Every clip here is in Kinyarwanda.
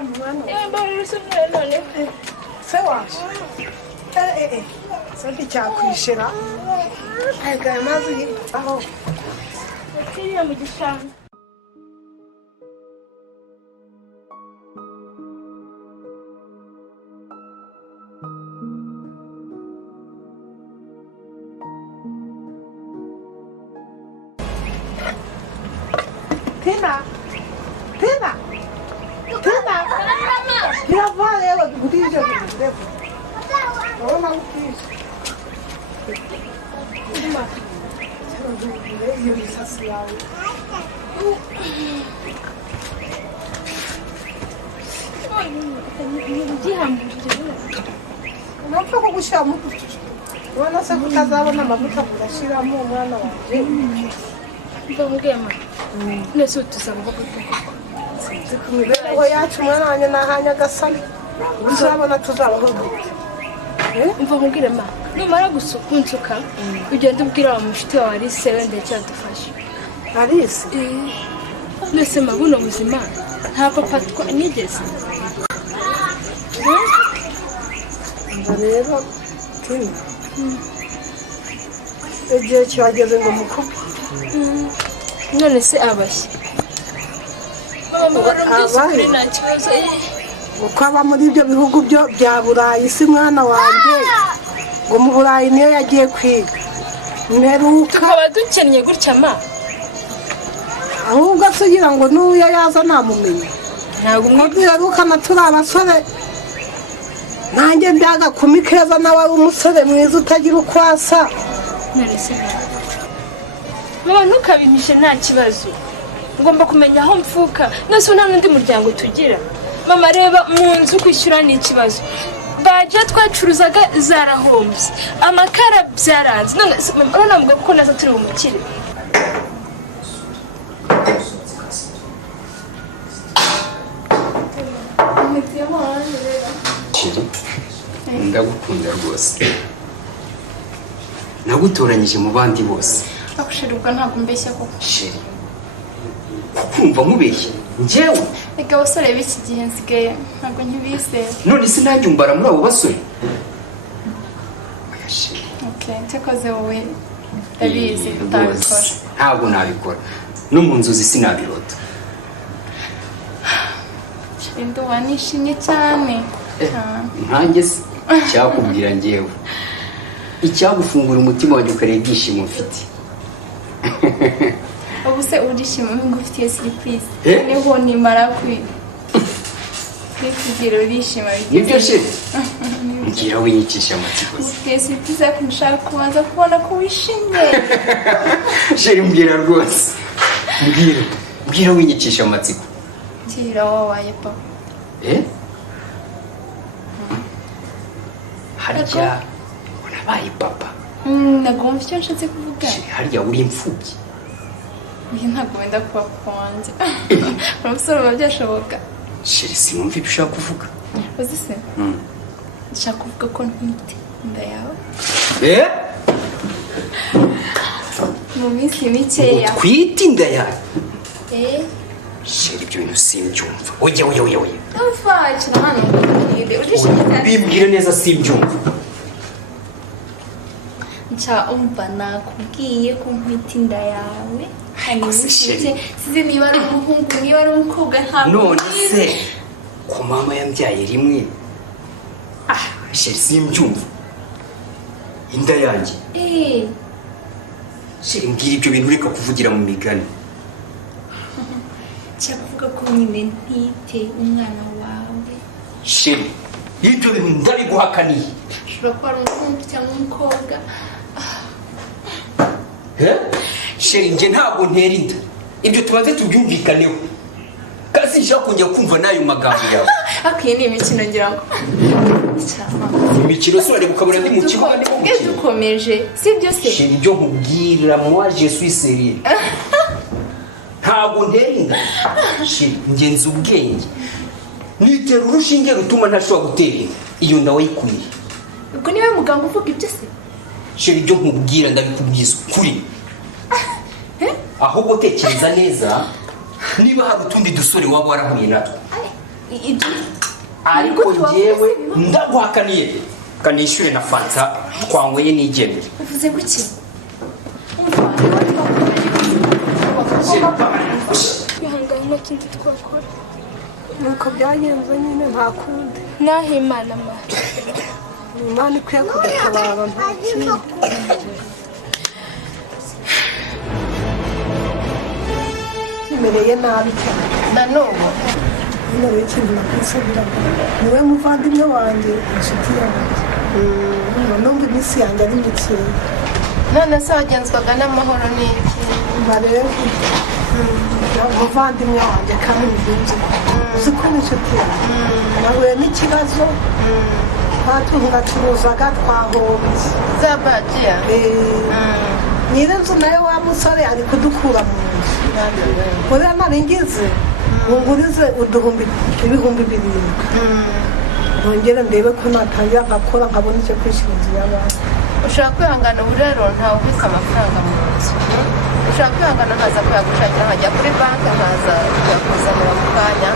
mwana. Mbona usubira none? Se waje. Se cyakwishira. Ega mazi aho. Kiriya mu gishanga. Tina. Ya vale ela gudija depo. Ona ukis. Uma. Eu vi social. Não foi como chamo. Wana se kutazabona amavuta kudashiramo umwana wanje. Ndongema. Nese utusanga kutuko. Ngo yacu mwana wanje nahanya gasana. Uzabona tuzabaho gute. Umva nkubwire ma. Numara gusukunsuka ugenda ubwira wa mushiti wawe Alice wende cyadufasha. Alice? Nese mabuno buzima. Nta papa nigeze. Rero Tina. Igihe cyageze ngo mukupa. None se abashye. Uko aba muri ibyo bihugu bya Burayi si mwana wanjye ngo mu Burayi niyo yagiye kwiga mperuka tukaba dukennye gutya ma ahubwo asugira ngo n'uya yaza namumenye ntabwo mweruka turi abasore nanjye byagakumi keza nawe ari umusore mwiza utagira uko asa none se mama ntukabimishe nta kibazo ngomba kumenya aho mfuka nese nta n'undi muryango tugira mama reba mu nzu kwishyura ni ikibazo baje twacuruzaga zarahombye amakara byaranze none urabona mvuga ko naza turi umukire ndagukunda rwose nagutoranyije mu bandi bose akushiruka ntabwo mbeshya koko sheri kumva nkubeshye njyewe ega abasore b'iki gihe nsigaye ntabwo nkibizera none se nanjye umbara muri abo basore oya sheri cyakoze wowe ndabizi utabikora ntabwo nabikora no mu nzozi sinabirota ndumva nishimye cyane nkanjye se cyakubwira njyewe icyagufungura umutima wanjye ukareba ibyishimo mfite ubu se urishima ngufitiye surprise niho nimara kwikugira urishima nibyo sheri ngira winyicisha amatsiko ufitiye surprise ariko nshaka kubanza kubona ko wishimye sheri mbwira rwose mbwira winyicisha amatsiko kira wawaye papa harya unabaye papa nagomba icyo nshatse kuvuga harya uri imfubyi uyu ntabwo wenda kuba papa wanjye umusore uba byashoboka sheri sinumva ibyo ushaka kuvuga uzi se ndashaka kuvuga ko ntwite inda yawe mu minsi mikeya utwite inda yawe sheri ibyo bintu simbyumva oya kira hano bimbwire neza simbyumva nca umva nakubwiye ko ntwite inda yawe size niba ari umuhungu niba ari umukobwa ntabwo none se ko mama yambyaye rimwe sheri simbyumva inda yanjye sheri mbwira ibyo bintu ureka kuvugira mu migani cyakuvuga ko nyine ntite umwana wawe sheri ibyo bintu ndabiguhakaniye ushobora kuba ari umuhungu cyangwa umukobwa sheri njye ntabwo ntera inda ibyo tubanze tubyumvikaneho kandi sinshaka kongera kumva n'ayo magambo yawe akwiye ni imikino ngira ngo imikino se urareba ukabona ndi mu kibuga dukomeje si byo se sheri ibyo nkubwira moi je suis sérieux ntabwo ntera inda sheri ngenzi ubwenge nitera urushinge rutuma ntashobora gutera inda iyo nda wayikuye ubwo niwe muganga uvuga ibyo se sheri ibyo nkubwira ndabikubwiza ukuri ahubwo tekereza neza niba hari utundi dusore waba warahuye natwo ariko njyewe ndaguhakaniye kanishyure na fanta twanyweye n'igendere. uvuze ngo iki ihangane nta kindi twakora nuko byagenze nyine nta kundi naho Imana ma Imana ikwiye kudutabara nta kindi imereye nabi cyane na n'ubu imereye ikintu nakwisabira niwe muvandimwe wanjye inshuti yanjye numva iminsi yanjye ari mikeya none se wagenzwaga n'amahoro n'iki barebe umuvandimwe wanjye kandi nzi uzi ko n'inshuti yanjye nahuye n'ikibazo twatuzaga twahombye za bagiya nyir'inzu nawe wa musore ari kudukura mu nzu buriya naringize ngurize ibihumbi 7 nongere ndebe ko natangira nkakora nkabona icyo kwishyura inzu y'abandi ushobora kwihangana ubu rero ntawe ubika amafaranga mu nzu ushobora kwihangana nkaza kuyagushakira nkajya kuri banki nkaza kuyakuzanira mu kanya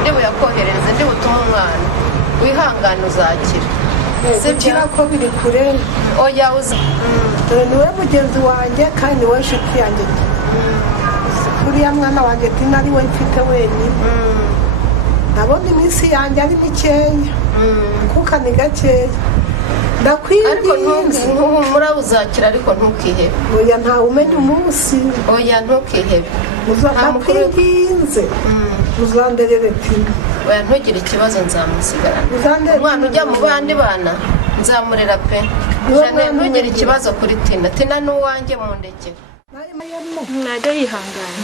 ndi buyakoherereze ndi butume umwana wihangane uzakira sibyo ko biri kure oya uzi dore niwe mugenzi wanjye kandi niwe nshuti yanjye kuriya mwana wanjye tina ari we mfite wenyine ndabona iminsi yanjye ari mikeya kuko ni gakeya ndakwinginze muri uzakira ariko ntukihebe oya ntawe umenya umunsi oya ntukihebe ndakwinginze uzanderere tina oya ntugire ikibazo nzamusigarana umwana ujya mu bandi bana nzamurera pe ntugire ikibazo kuri tina tina n'uwanjye mu ndekere najya yihangana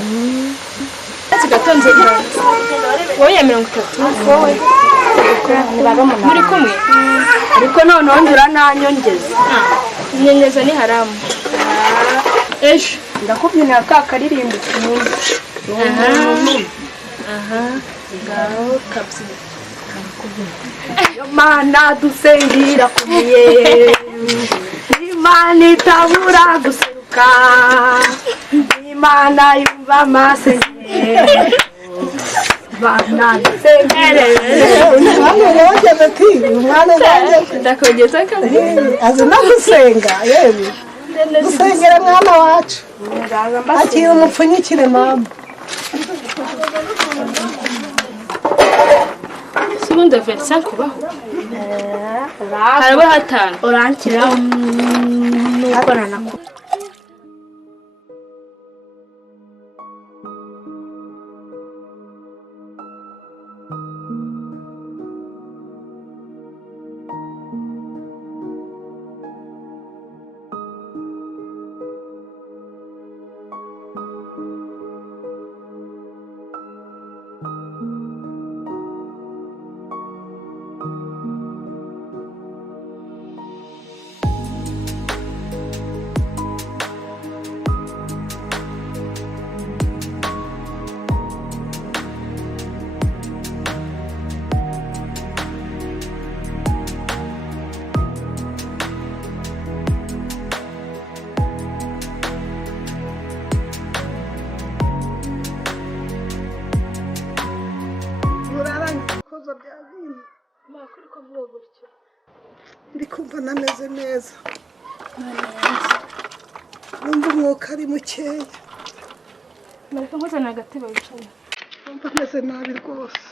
ati gatonze wowe ya 30 wowe muri kumwe ariko noneho ngira nanyongeza inyenyeza ni haramu ejo ndakubyinira ka karirimbo kumwe ngaho kabye Mana dusengira kumiye Imana itabura guseruka Imana yumva amasengesho Mana dusengira umwana wanjye ndakogeza kabye azi no gusenga yewe dusengera mwana wacu akira umupfunyikire mama seconde 25 kubaho haraba hatanu urankira nukorana ko ndi kumva nameze neza numva umwuka ari mukeya mareka nkuzana agatebe wicaye numva meze nabi rwose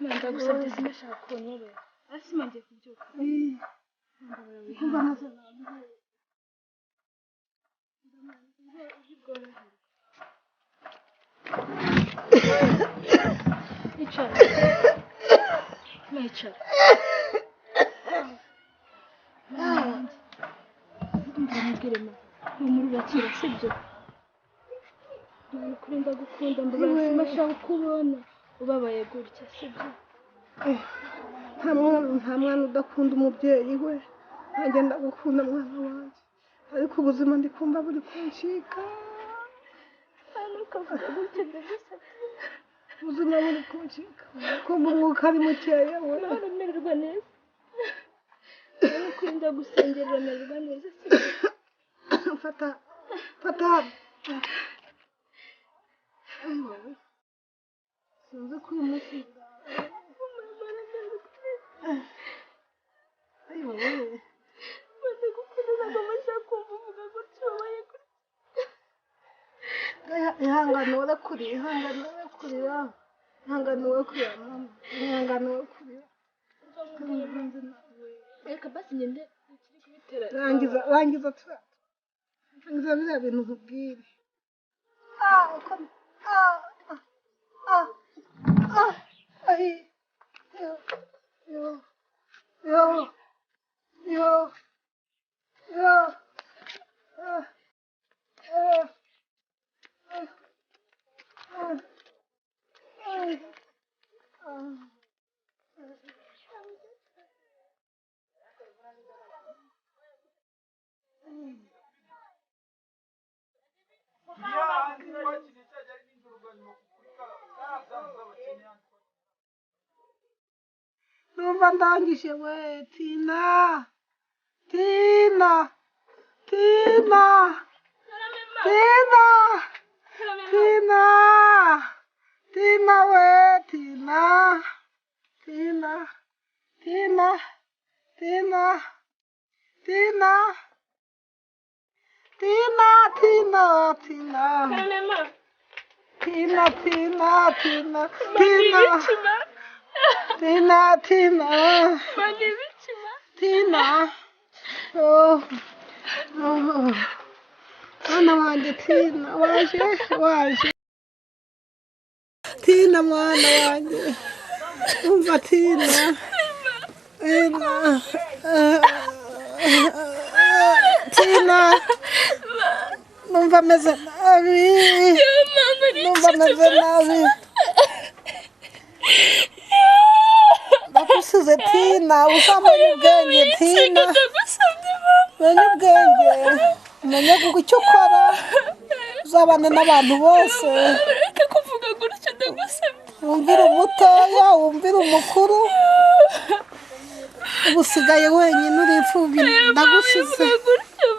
ndagusabye sinashaka kunyere asima ngiye kubyuka icara icara ndamubwirema muri bakira sibyo kuri ndagukunda mbabaye mashaka kubona ubabaye gutya sibyo nta mwana udakunda umubyeyi we nanjye ndagukunda mwana wanjye ariko ubuzima ndi kumva buri kuncika ubuzima buri kuncika kumva umwuka ari mukeya we namererwa neza ndagusengera mererwa neza fata sinzi ko uyu munsi ihangane ure kurira reka basi ngende rangiza biriya bintu nkubwire numva ndangije we Tina mwana wanjye Tina waje Tina mwana wanjye umva Tina numva meze nabi nakusize Tina usamanye ubwenge Tina menye ubwenge umenye icyo ukora uzabane n'abantu bose reka kuvuga gutyo ndagusabye wumvira umutoya wumvira umukuru ubu usigaye wenyine uri imfubyi ndagusize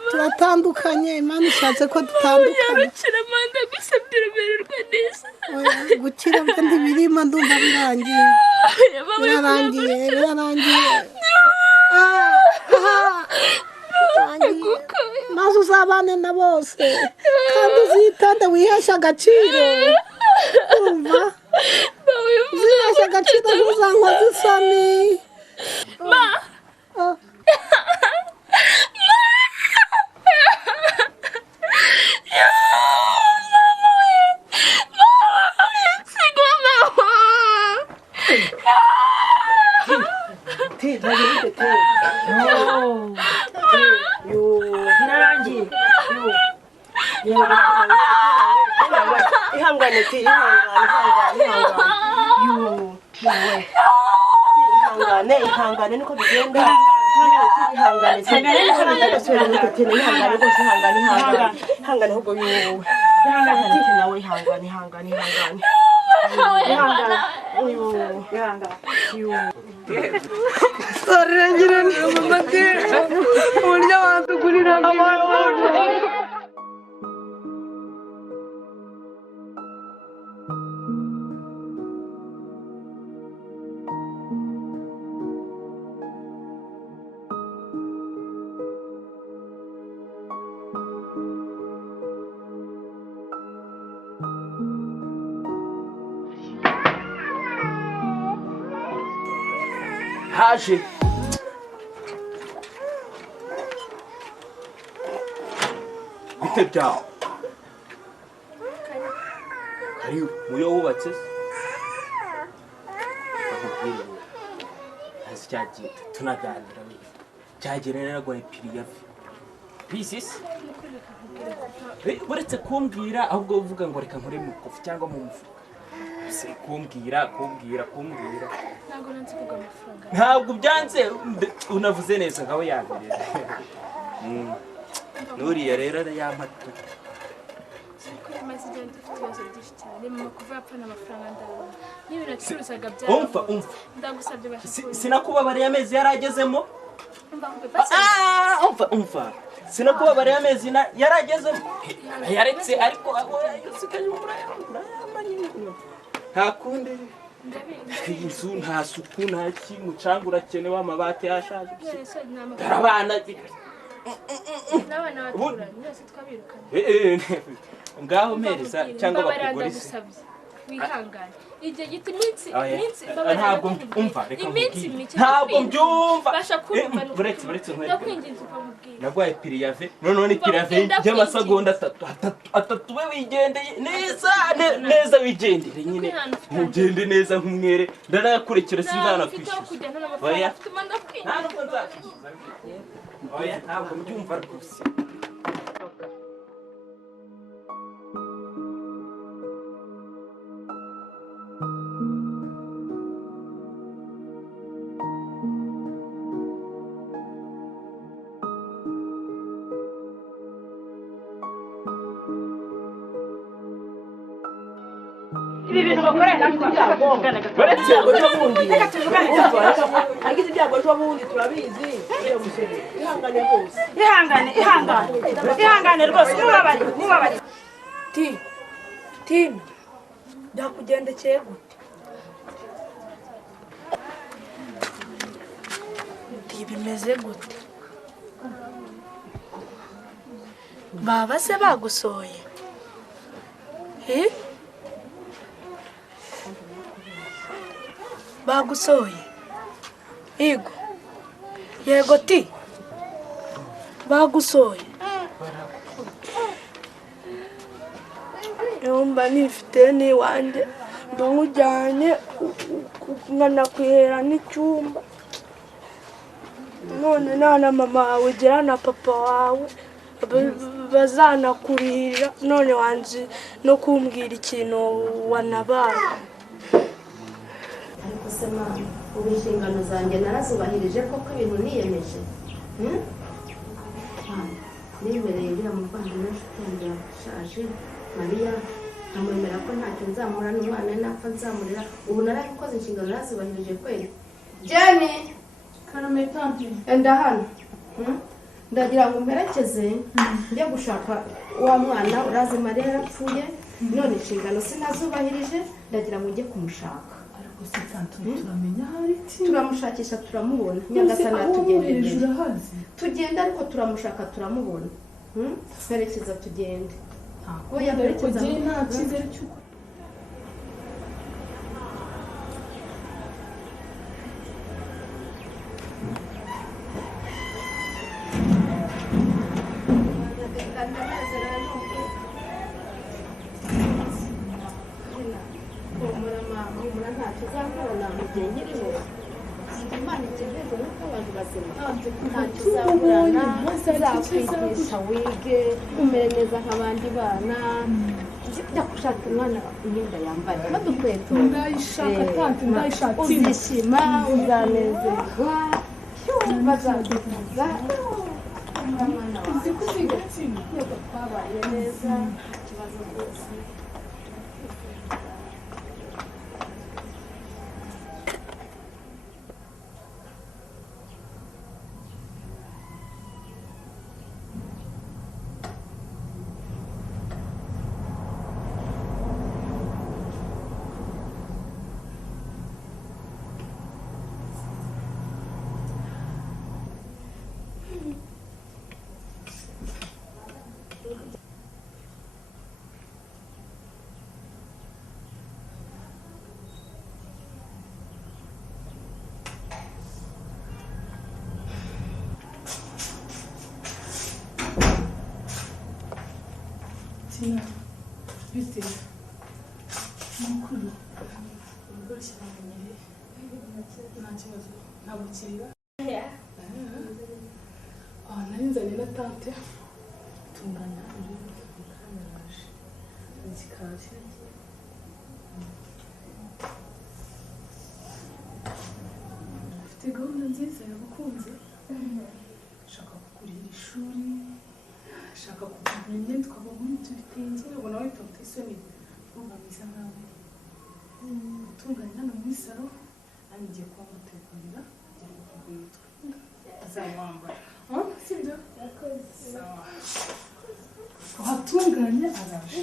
turatandukanye Imana ishatse ko dutandukana ndagusabye umererwa neza gukira byo ntibirimo ndumva birangiye maze uzabane na bose kandi uzitonde wiheshe agaciro umva uziheshe agaciro ntuzankoze isoni ihangane niko bigenda ihangane ahubwo nawe ihangane sorengera ni umumake uburyo watugurira haje bite byawe karibu muyo wubatse bakubwira hasi cyagiye tunaganira cyagira rero ngo ipiriya pieces uretse kumbwira ahubwo uvuga ngo reka nkore mu kofi cyangwa mu mufuka kumbwira ntabwo byanze unavuze neza ngaho yabereye nuriya rero yampata umva sinakubabariye amezi yaragezemo umva sinakubabariye amezi yaragezemo yaretse ariko yasigaye nta kundi inzu nta suku nta mucanga urakenewe amabati yashaje abana ngaho mpereza cyangwa bakugura isi wihangane igihe gito iminsi ntabwo umva reka iminsi mike ntabwo mbyumva basha kumva buretse ndakwinginze ukamubwira nagwaye piriyave none ni piriyave y'amasegonda atatu we wigendeye neza wigendere nyine ugende neza nk'umwere ndanakurekera sinzana kwishyuza oya ntabwo mbyumva rwose ibi bintu bakorera natwe byagongana baretse cyo bundi agize ibyago cyo bundi turabizi iyo musore ihangane rwose ihangane rwose mubabari Tina ndakugendekeye gute bimeze gute baba se bagusohoye bagusohoye yego ti bagusohoye yumva nifite n'iwanjye mba nkujyanye nkanakwihera n'icyumba none nta na mama wawe ugira na papa wawe bazanakurira none wanze no kumbwira ikintu wanabaye ariko se mama ubu inshingano zanjye narazubahirije koko ibintu niyemeje nibereye uriya muvandimwe w'inshuti yanjye yashaje mariya nkamwemera ko ntacyo nzamura n'umwana we napfa nzamurira ubu narabikoze inshingano narazubahirije kweli jeni karame tanti enda hano ndagira ngo mperekeze njye gushaka wa mwana urazi mariya yarapfuye none inshingano sinazubahirije ndagira ngo njye kumushaka turamushakisha turamubona nyagasani yatugendeye tugenda ariko turamushaka turamubona mperekeza tugende oya mperekeza nta cyizere cy'uko uzakwigisha wige umere neza nk'abandi bana jya gushaka umwana imyenda yambaye n'udukweto uzishima uzanezerwa bazadukuza umwana wawe twabaye neza ikibazo rwose bite mukuru rwose bamenyere nta kibazo ntabwo kirira nari nzanye na tante tunganya ibiraraje zikaje afite gahunda nziza yagukunze shaka kukurira ishuri shaka kugura imyenda ukava muri ibyo bitenge ubona witota isoni uba mwiza nkawe gutunganya hano muri salo nanjye ngiye kuba mutegurira kugira ngo kugwitwa azamwambara sibyo uhatunganye araje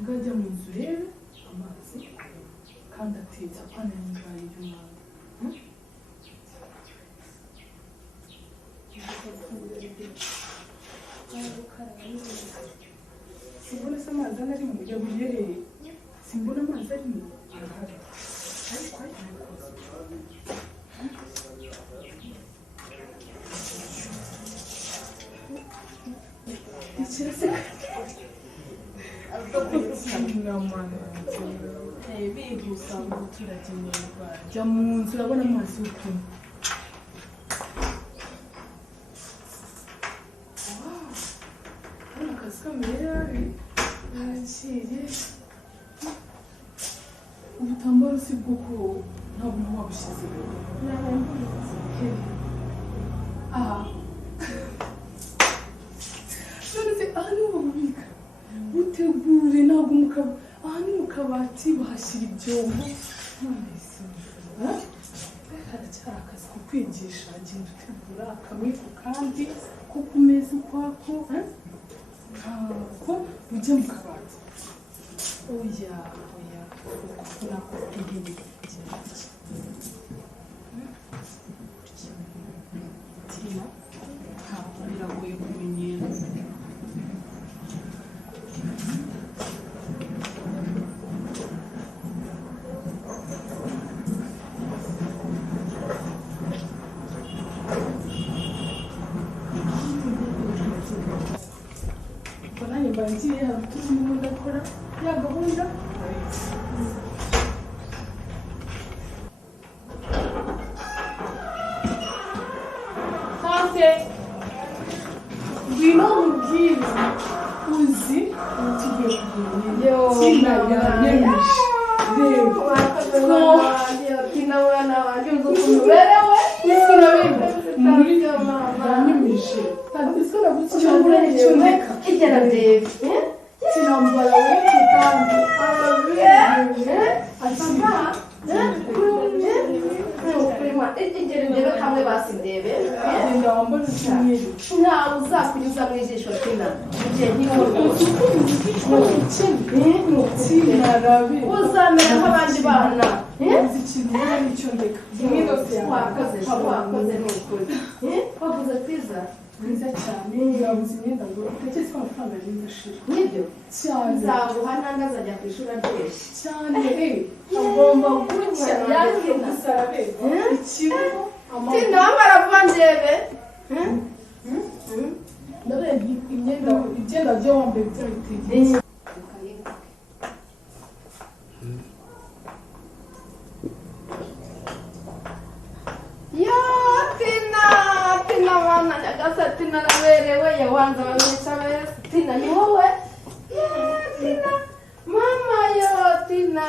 ngajya mu nzu rero amazi kandi atetse apana y'umwayi y'umwanda simbona se amazi arimo yabuhereye simbona amazi arimo arahari ariko arabikoze ikirase bihuse abaturage nyarwanda jya mu nzu urabona amazi yo kunywa hano akazi kamera nakiriye ubutambaro si bw'uko ntabwo uba wabushyize aha none se aha niho babubika butegure ntabwo mukaba aha ni mu kabati bahashyira ibyombo none se haracyari akazi ko kwigisha agenda utegura kamwe ku kandi ko ku meza ukwako ntabwo ujya mu kabati oya oya ntabwo igihe tima ntabwo biragoye kumenyera ngiye hari uturimo ndakora ya gahunda sante ngwino mubwire uzi tugiye kugenda ntawe uzakunyuza mu ijisho tina uzamera nk'abandi bana wakoze ni ukuri wakoze twiza mwiza cyane yabuze imyenda ngo utekeze ko amafaranga ari gashira nibyo cyane nzaguha nanga azajya ku ishuri aryoshye cyane agomba gucya yagiye gusarabe ikigo tina wambara vuba njyewe ndarebye imyenda byo wambaye byabitegeye Tina naberewe yawanza bamwica beza. Tina ni wowe? Tina. Mama yo Tina.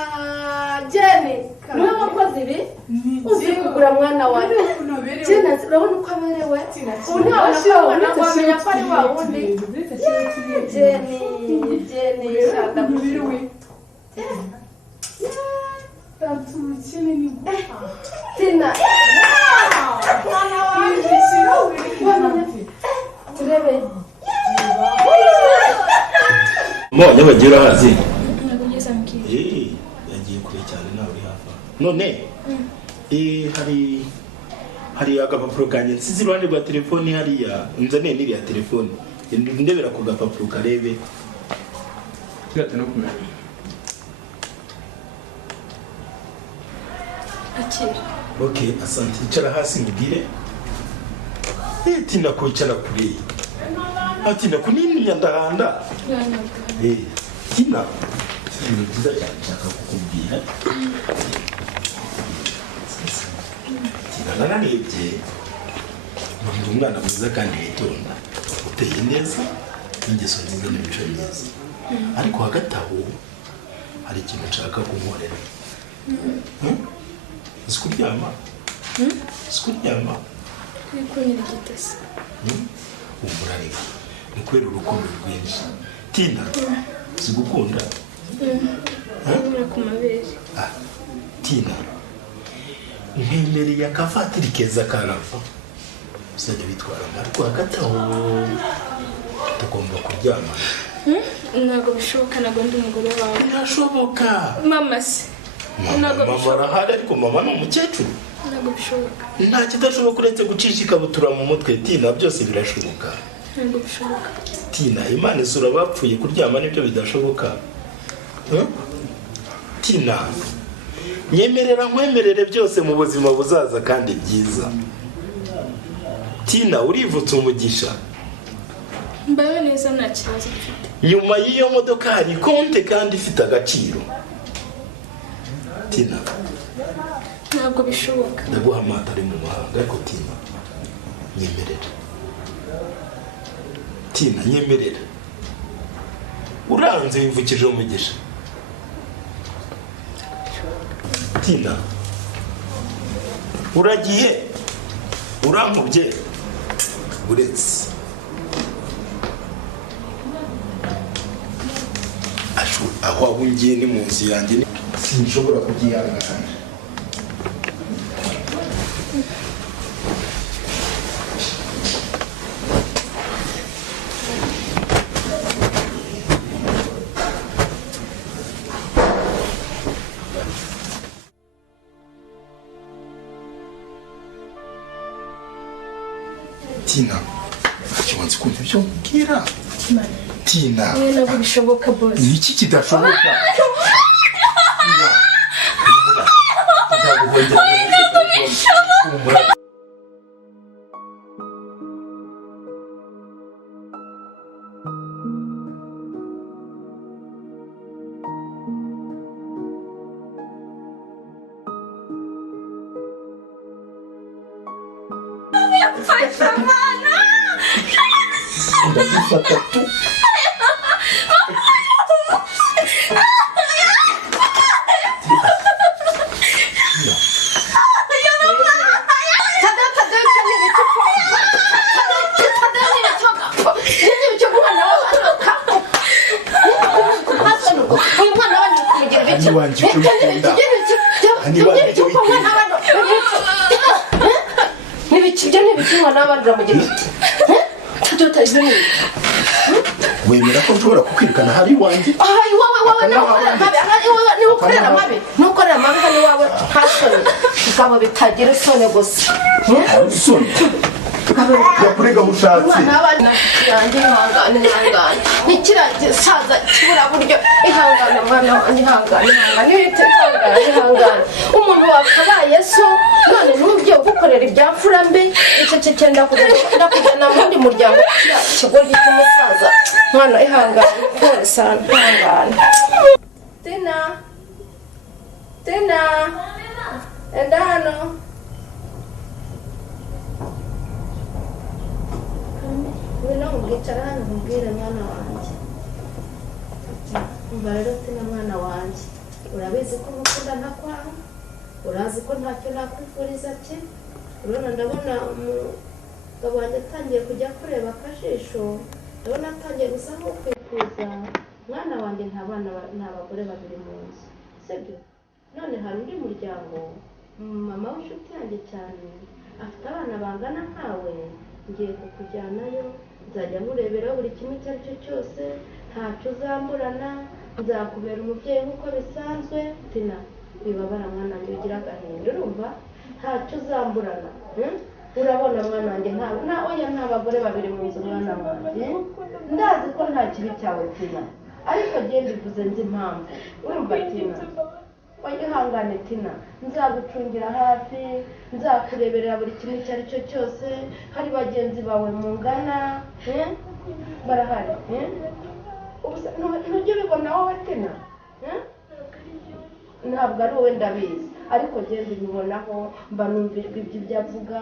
Jenny. Niwe wakoze ibi? Uzi kugura mwana wawe. Tina urabona uko aberewe? Ubu ntiwabona ko wamenya ko ari wa wundi. Jenny shaka mubiriwe. Tatumukene ni Tina. Mwana wawe. Turebe. Mo nyabagera hazi. Nagugeza mukiri. Yagiye kure cyane nawe uri hafa. None hari agapapuro kanje nsize iruhande rwa telefoni hariya nzane n'iri ya telefoni. Ndebera ku gapapuro karebe. Gata no kumenya. Akira. Okay, asante. Icara hasi mbwire. Tina ko icara kure. Tina kunini nyandahanda. Tina. Ibintu byiza cyane nshaka kukubwira. Tina nararebye. Ndi umwana mwiza kandi witonda. Uteye neza. Ingeso nziza n'imico myiza. Ariko hagati aho hari ikintu nshaka kunkorera. Sikuryama. Sikuryama. Niko nyirigitese. Umurarega. Ni kwera urukundo rwinshi. Tina. Sigukunda. Uri ku mabere. Tina. Nkemereye akavatiri keza karava. Uzajya bitwara ariko hagati aho tugomba kuryama. Ntabwo bishoboka ntabwo ndi umugore wawe. Birashoboka. Mama se. Mama arahari ariko mama ni umukecuru. Ntabwo bishoboka. Nta kidashoboka uretse gucisha ikabutura mu mutwe. Tina, byose birashoboka. Ntabwo bishoboka. Tina, Imana isura abapfuye, kuryama nibyo bidashoboka. Tina, nyemerera nkwemerere byose mu buzima buzaza kandi byiza. Tina, urivutse umugisha. Mbaye neza nta kibazo mfite. Nyuma y'iyo modoka hari konte kandi ifite agaciro. Tina, ntabwo bishoboka. ndaguha amata ari mu mahanga ariko Tina, nyemerera. Tina, nyemerera. Uranze wivukije umugisha. Tina, uragiye urankubye uretse aho ahungiye ni mu nzu yanjye sinshobora kubyihangana. Tina, ntakibanza kumva ibyo mbwira. Tina, ntabwo bishoboka boss. ni iki kidashoboka? Ndagufata tu. Wanjye ukunda. Nibikimwa n'abandi bamugira. Tutazini. Wemera ko nshobora kukwirukana hari wanjye? Wowe niba ukorera amabi hano iwawe nta soni. Bikaba bitagira isoni gusa. Isoni? Yakurega mushatsi. N'abandi yanjye ihangane. Nikira saza kibura buryo ihangane mwana ihangane. Ihangane. Umuntu wakabaye so none n'ubyo gukorera ibyafura mbe icyo cyenda kujana mu ndi muryango kigo cy'umusaza. Mwana ihangane kore sana ihangane. Tina enda hano. ngwino mubwicara hano nkubwire mwana wanjye. Umva rero Tina mwana wanjye, urabizi ko mukunda ntakwanga, urazi ko ntacyo nakwifuriza cye. Urabona ndabona umugabo wanjye atangiye kujya kureba akajisho, ndabona atangiye gusa nk'ukwifuza. Mwana wanjye nta bagore babiri mu nzu, sibyo? None hari undi muryango, mama w'inshuti yanjye cyane afite abana bangana nkawe, ngiye kukujyanayo, nzajya nkureberaho buri kimwe icyo ari cyo cyose, ntacyo uzamburana, nzakubera umubyeyi nk'uko bisanzwe. Tina wibabara mwana wanjye, ugira agahinda, urumva? Ntacyo uzamburana. Urabona mwana wanjye nta bagore babiri mu nzu mwana wanjye. Ndazi ko nta kibi cyawe Tina, ariko genda bivuze nzi impamvu. Urumva Tina? Wihangane Tina, nzagucungira hafi, nzakureberera buri kimwe icyo ari cyo cyose. Hari bagenzi bawe mungana, barahari. Ntujya ubibona wowe Tina? Ntabwo ari wowe ndabizi, ariko genda ubibonaho, mba numvirwa ibyo avuga.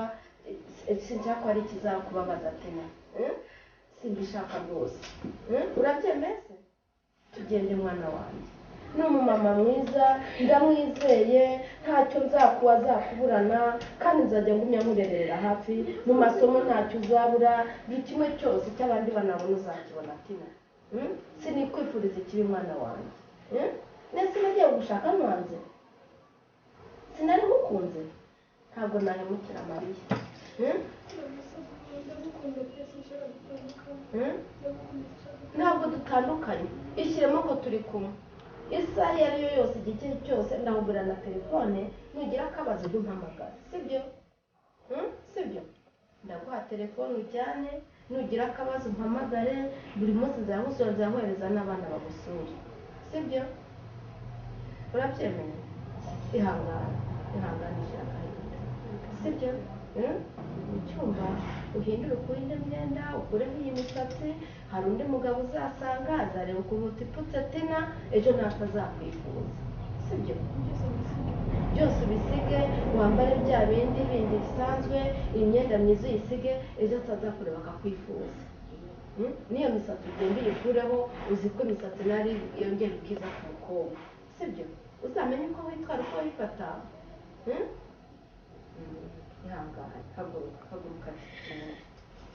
Sinshaka ko ari ikizakubabaza Tina, simbishaka rwose. Urabyemeze? Tugende mwana wanjye, ni umumama mwiza, ndamwizeye, ntacyo nzakuburana, kandi nzajya ngumya nkurerera hafi. Mu masomo ntacyo uzabura, buri kimwe cyose cy'abandi banabona uzakibona Tina. Sinikwifuriza ikibi mwana wanjye. Nese nagiye gushaka nwanze, sinari mukunze, ntabwo nahemukira Mariya. Ntabwo dutandukanye, ishyiremo ko turi kumwe. Isaha iyo ari yo yose, igihe cyose ndahugura na telefone, nugira akabazo ujye umpamagara, sibyo? Sibyo? Ndaguha telefone ujyane, nugira akabazo umpamagare, buri munsi nzagusura, nzahohereza n'abana bagusura, sibyo? Urabyemeye? Ihanganisha agahinda, sibyo? Mu cyumba uhindure ukurinde imyenda, ukureho iyi misatsi. Hari undi mugabo uzasanga, azareba ukuntu utipfutse Tina, ejo ntacyo azakwifuza, sibyo? Byose ubisige, wambare bya bindi bisanzwe, imyenda myiza uyisige, ejo atazakureba akakwifuza. N'iyo misatsi ugenda uyikureho, uzi ko imisatsi nari yongera ubwiza ku mukobwa, sibyo? Uzamenye uko witwara, uko wifata. Ihangane, haguruka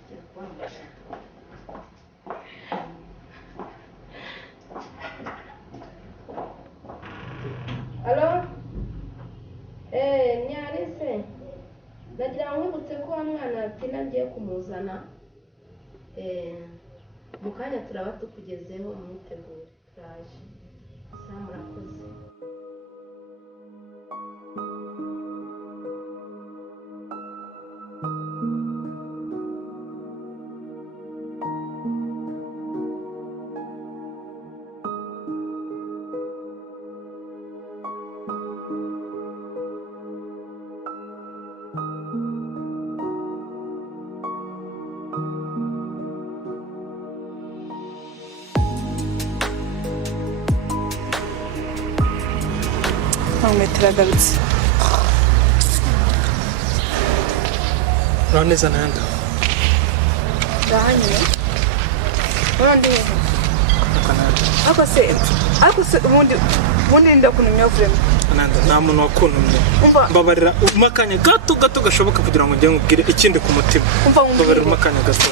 gira kubambasha. Alo? Nyarise, ndagira ngo nkwibutse ko wa mwana Tina ngiye kumuzana. Mu kanya turaba tukugezeho, mwitegure, turaje. Sa murakoze. Turagarutse. Neza nanda. Ndahanye. Urandi hehe? Akananda. Ako se ubundi ndakunumye vrema. Nanda nta muntu wakuntumye. Mbabarira umakanya gato gashoboka kugira ngo njye nkubwire ikindi ku mutima. Mbabarira umakanya gato.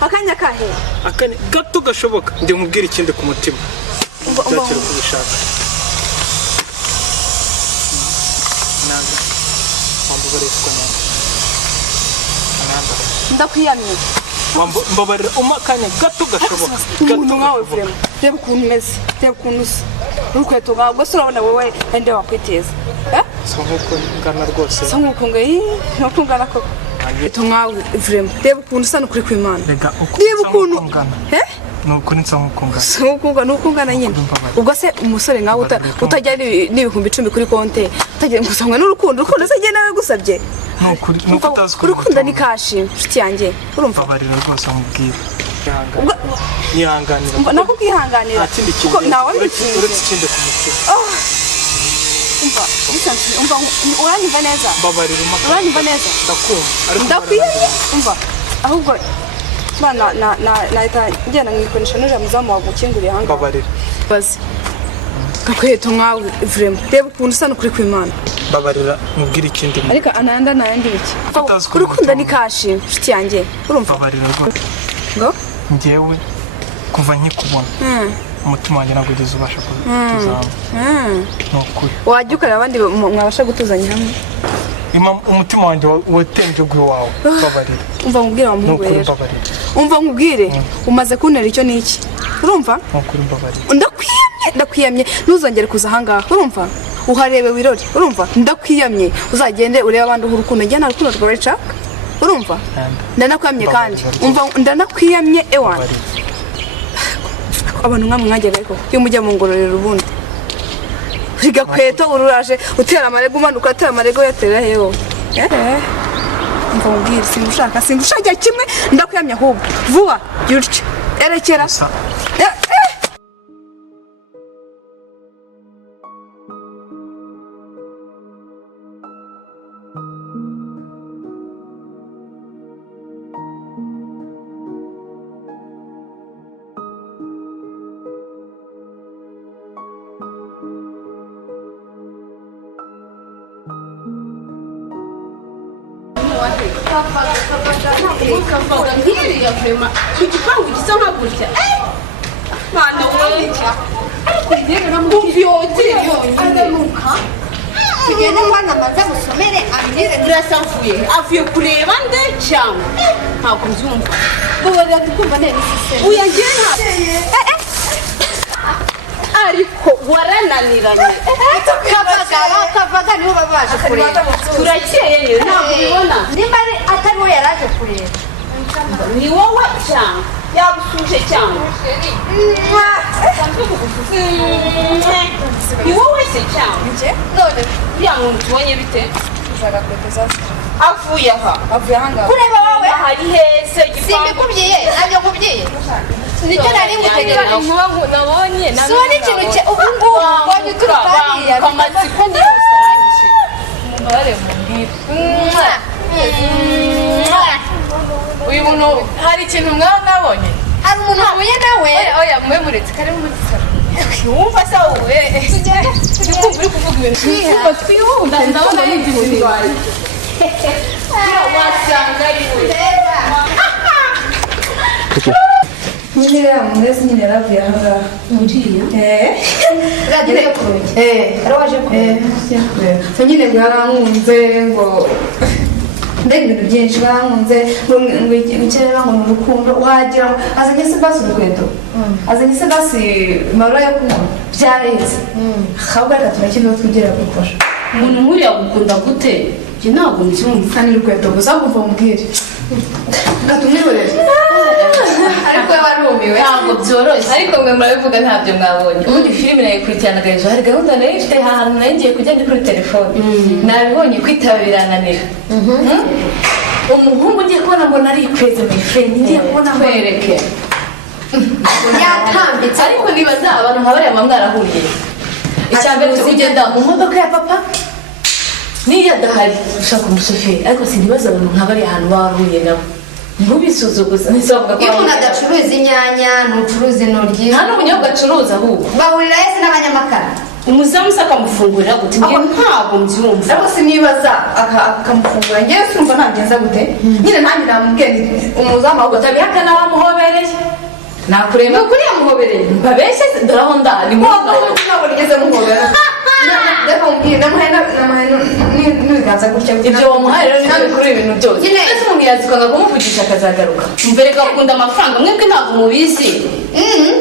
Akanya kahe? Akanya gato gashoboka njye nkubwire ikindi ku mutima. Ndakira kubishaka. Nanda. Mbabarira ukuntu. Nanda. Ndakwiyamye. Mbabarira umakanya gato gashoboka. Umuntu nkawe vrema. Reba ukuntu umeze, reba ukuntu usa. Urukweto nkawe gusa urabona wowe ende wakwiteza. So nkuko ngana rwose. So nkuko ngana koko. Urukweto nkawe vrema. Reba ukuntu usa n'ukuri kw'Imana. Reba ukuntu. Nuko nitsa nkuko ngana. So nuko ngana nyine. Ubwo se umusore nkawe utajya n'ibihumbi 10 kuri konte. Utagiye ngusanga n'urukundo se njye nawe gusabye. Nuko utazi ko urukundo ni kashi nshuti yanjye. Urumva? Babarira rwose amubwira. Nihanganira. Nako kwihanganira. Kuko nawe uretse ikindi ku mutima. Umva uranyumva neza. Babarira umakanya. Uranyumva neza. Ndakumva. Ndakwiyamye. Umva ahubwo bana nahita ngenda nkikoresha n'uje muzamu wagukinguriye hanga Babarira. bazi gakweto nkawe vrema reba ukuntu usa n'ukuri kw'Imana Babarira mubwira ikindi ariko ananda nayandi biki Utazi ko urukundo ni kashi nshuti yanjye urumva Babarira rwose ngo njyewe kuva nkikubona umutima wanjye ntabwo ugeze ubasha kutuzamo ni ukuri wajya ukorera abandi mwabasha gutuzanya hamwe umutima wanjye watembye wawe Babarira umva nkubwire wa muhungu nukuri rero Babarira umva nkubwire umaze kuntera icyo n'iki urumva nukuri Babarira ndakwiyamye ntuzongere kuza ahangaha urumva uharebe wirore urumva ndakwiyamye uzagende urebe abandi urukundo njye nta rukundo rwawe nshaka urumva ndanakwiyamye kandi umva ndanakwiyamye ewana abantu nkamwe mwagera ariko iyo mujya mu ngororero ubundi rigakweto ururaje utera amarego umanuka atera amarego yatera heho umva nkubwire singushaka kimwe ndakwiyamye ahubwo vuba yutyo erekera Kavaga nkiriya vrema igipangu gisa nka gutya mwana we umvyote aranuka tugende mwana maze musomere ambire birasavuye avuye kureba nde cyangwa ntabwo mbyumva babarira tukumva neza isiseme uya ngena ariko warananiranye kavaga nibo babaje kureba turakeye nyine ntabwo ubibona nimba atari we yaraje kureba ni wowe cyangwa yagusuje cyangwa ni wowe se cyangwa none uriya muntu tubonye bite avuye aha kureba wowe hari hese simbikubwiye nabyo nkubwiye nicyo nari ngutegereje nabonye siwe n'ikintu cye ubu ngubu mbonye uturuka hariya amatsiko ni yose arangije umubare mumbwira uyu muntu hari ikintu mwaba mwabonye hari umuntu wahuye nawe oya mwe muretse kare muri saro wumva se wowe uri kumva uri kuvuga ibintu twihunda ndabona ari ibintu birwaye wasanga ari we nyine ya mwese nyine yaravuye ahangaha uriya uragiye ku rugi ari waje so nyine mwarankunze ngo mbega ibintu byinshi barankunze ngo ikirere ngo ni urukundo wagira ngo azanye se basi urukweto azanye se basi marura yo kunywa byareze ahubwo reka turakine uwo twigira gufasha umuntu nk'uriya gukunda gute njye ntabwo mbyumva kandi urukweto gusa kuva umubwire ngatumwihorere ariko we warumiwe ntabwo byoroshye ariko mwe murabivuga ntabyo mwabonye ubundi filime nayikurikiranaga ejo hari gahunda nari ifite ahantu nagiye kujya ndi kuri telefone nabibonye kwitaba birananira umuhungu ngiye kubona mbona ari ikweze my friend ngiye kubona twereke yatambitse ariko nibaza abantu nka bariya mwa mwarahuye icyambere cyo kugenda mu modoka ya papa niyo adahari ushaka umushoferi ariko sinibaza abantu nka bariya ahantu bahuye nabo ntubisuzuguza ntisavuga ko iyo umuntu adacuruza inyanya ntucuruza intoryi nta n'ubunyobwa acuruza ahubwo bahurira hese n'abanyamakara umuzamu se akamufungurira gute njye ntabwo mbyumva ariko sinibaza akamufungura ngewe sumva nagenza gute nyine nanjye namubwiye umuzamu ahubwo utabihakana wamuhobereye nakurema ukuri yamuhobereye babeshye dore aho ndari mu ntabwo nigeze muhobera reka mubwire namuhaye n'ibiganza gutya ibyo wamuhaye rero ntabwo kuri ibintu byose Nyine- ese umuntu yazikanga kumuvugisha akazagaruka mbere gakunda amafaranga mwebwe ntabwo mubizi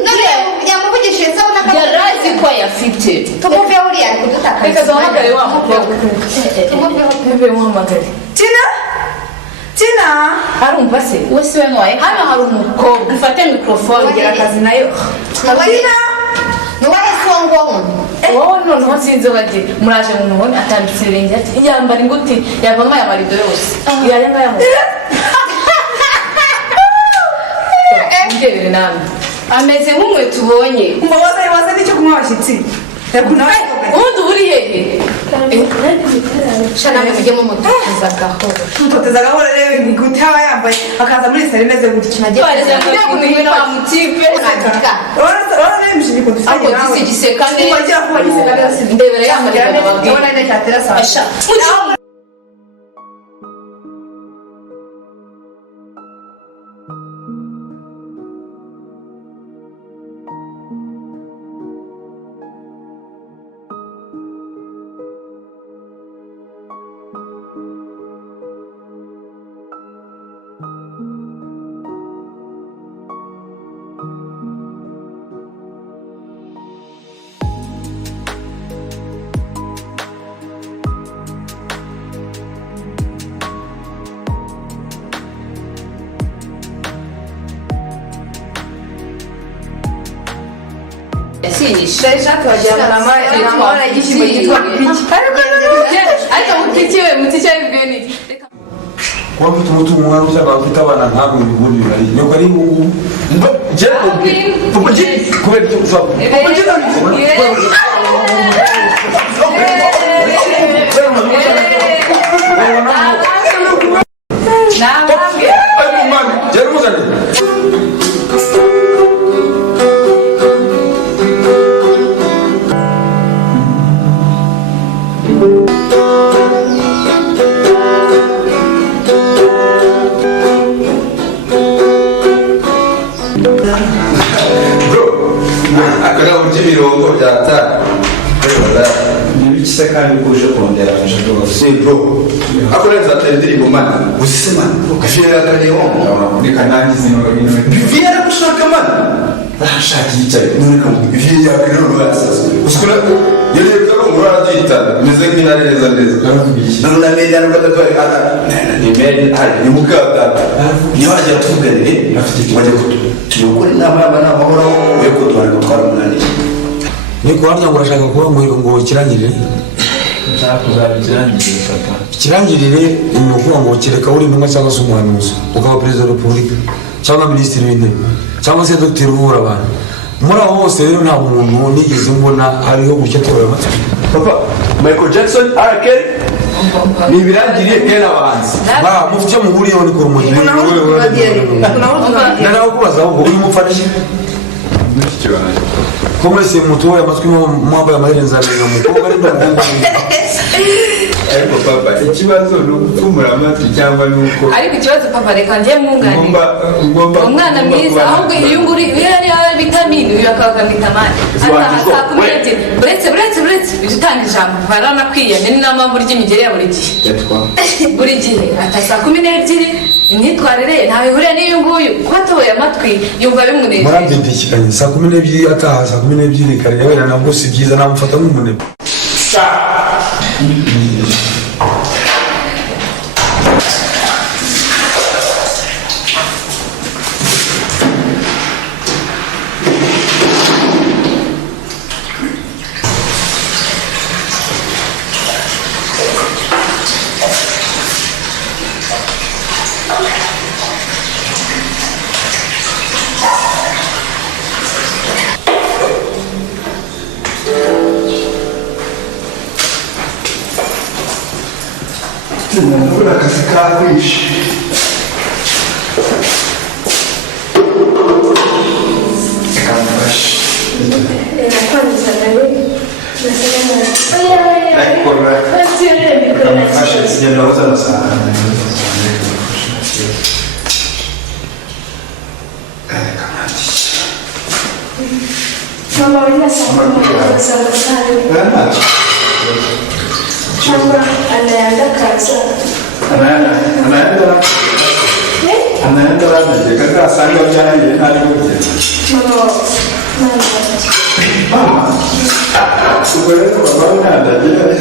none yamuvugishije se ubona yari azi ko ayafite tumuve uriya ari kudutaka reka duhamagare wa mukobwa tumuve muhamagare tina harumva se we si we nwaye hano hari umukobwa mfate mikorofone ongera akazi nayo tina nuwahe songo wundi wowe noneho sinzi bagira muraje mu mubone atambitse ibirenge ati yambara inguti yavamo amarido yose yayambaye ameze nk'umwe tubonye umva waze n'icyo kunywa abashyitsi ubundi uri hehe shana mujyemo mutoteza gahoro mutoteza gahoro rero igute aba yambaye akaza muri sare imeze gutya nagiye kumenya na mutipe ora rero mishini ko dusanye nawe giseka neza wagira kuba giseka neza ndebera yambaye n'ababwira ubona ine cyatera saa shaka wajyana na igishyimbo cyitwa Kuki ariko mutiki bibeni kuba mfite umutungo umwana ushaka gufite abana ntabwo bibundi bari nyoko ari ubu je kuki kubera cyo usaba kuki ibirongo byata n'ibikise kandi kuje kongera rwose bro akorenza indirimbo mana usema gafira kariho ni kanangi zino bivira gushaka mana ashaka yicaye none bivira kariho rwasasa uskura yeye byo ngora dita meze nk'inare neza none na media no batatu ni media ari ni mukata ni waje tuganire afite waje tuyukuri n'abana bahora yo kutwara gutwara umunani ni kuharya ngo urashaka kuba ngo kirangirire nshaka kuzabikirangirire papa kirangirire ni ukuvuga ngo kereka uri intumwa cyangwa se umuhanuzi ukaba perezida wa repubulika cyangwa minisitiri w'intebe cyangwa se dogiteri uvura abantu muri abo bose rero nta muntu nigeze mbona hariho gutya atorera amatwi papa Michael Jackson R.Kelly ni ibirangiriye kera abahanzi mufite muhuriyeho ni kurumugire naraho kubaza ahubwo uyu mufashe Como esse motor é mais que uma bailarina mukobwa ari ndumuhungu ariko papa ikibazo ni ugupfumura amatwi cyangwa nuko ariko ikibazo papa reka njye mwungane umwana mwiza ahubwo iyo nguri biriya vitamine uyu akakamita amani buretse bitanga ijambo baranakwiye ni n'amamvu ry'imigeri ya buri gihe buri gihe ata 12 imyitwarire ntawe ihuriye n'iyo nguyu kuba atoboye amatwi yumva bimunezeza murabyindikiranye 12 ataha 12 kare yabera nabwo si byiza namufata nk'umunebwe Nabona akazi kakwishe kamfashe kamfashe sigenda waza nasanga mama inasanga sana Chamba anaenda kaza. Anaenda wapi? Kaka asanga jana ile hali yote. Mama. Sukwenda baba unaenda je?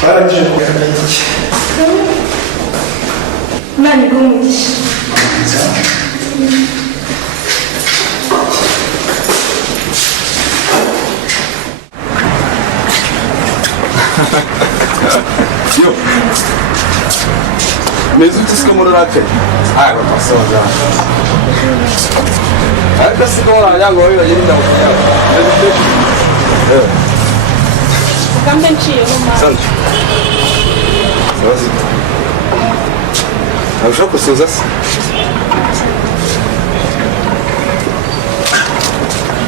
Para nje kwa nchi. Nani gumu? Mesmo que usika muri rake hago pasoza ariko siko yango biba yinda Kambe nciye mu Sancho Ushaka kusuza se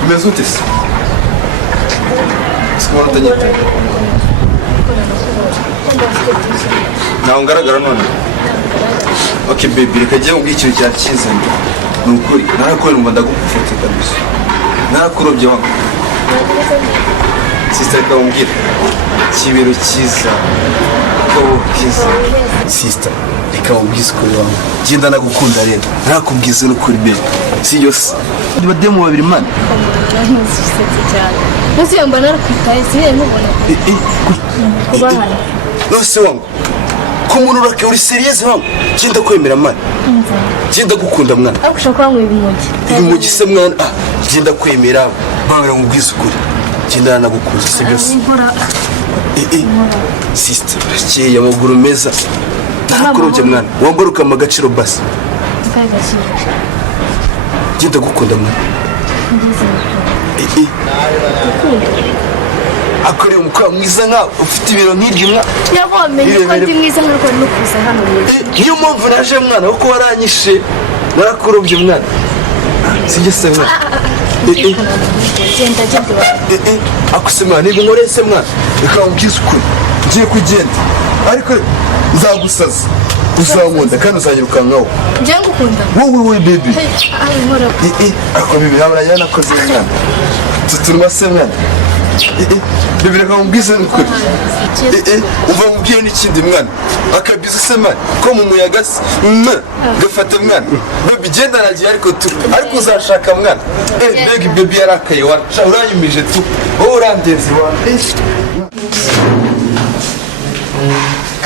umeze ute se sikubona utagita ntawe ngaragara none ok baby reka jya ubwo ikintu cyakizanye ni ukuri narakorera umva ndagufite kabisa narakurobye wangu sister reka umbwire kibero cyiza kobo bwiza sister reka ubwize ukuri wangu genda nagukunda rero narakubwize n'ukuri baby si yose ndi bademu babiri man Nasi yamba narakwitaye siye nkubona kuba hano nose wangu ko umuntu urake uri serious wangu genda kwemera man genda gukunda mwana ariko ushaka kwanywa ibimogi se mwana genda kwemera bangara mu bwisukuri genda nagukuza se byose sister rakeye amaguru meza nakurobye mwana wambaruka amagaciro basi genda gukunda mwana akore umukwa mwiza nka ufite ibiro nk'iryo mwa yabamenye ko ndi mwiza nkariko no kuza hano niyo mpamvu naje mwana uko waranyishe narakurobye mwana sijye se mwana genda akusema niba nkorese mwana reka umbwize ukuri ngiye kugenda ariko nzagusaza uzankunda kandi uzanyirukankaho ngiye ngukunda wowe baby ako bibi habura yanakoze mwana tuturuma se mwana baby reka umbwize ukuri uva mubwiye n'ikindi mwana akabiza se mwana ko mu muyaga se gafata mwana baby genda nagiye ariko uzashaka mwana mbega baby yarakaye uranyumije tu wowe urandenze wa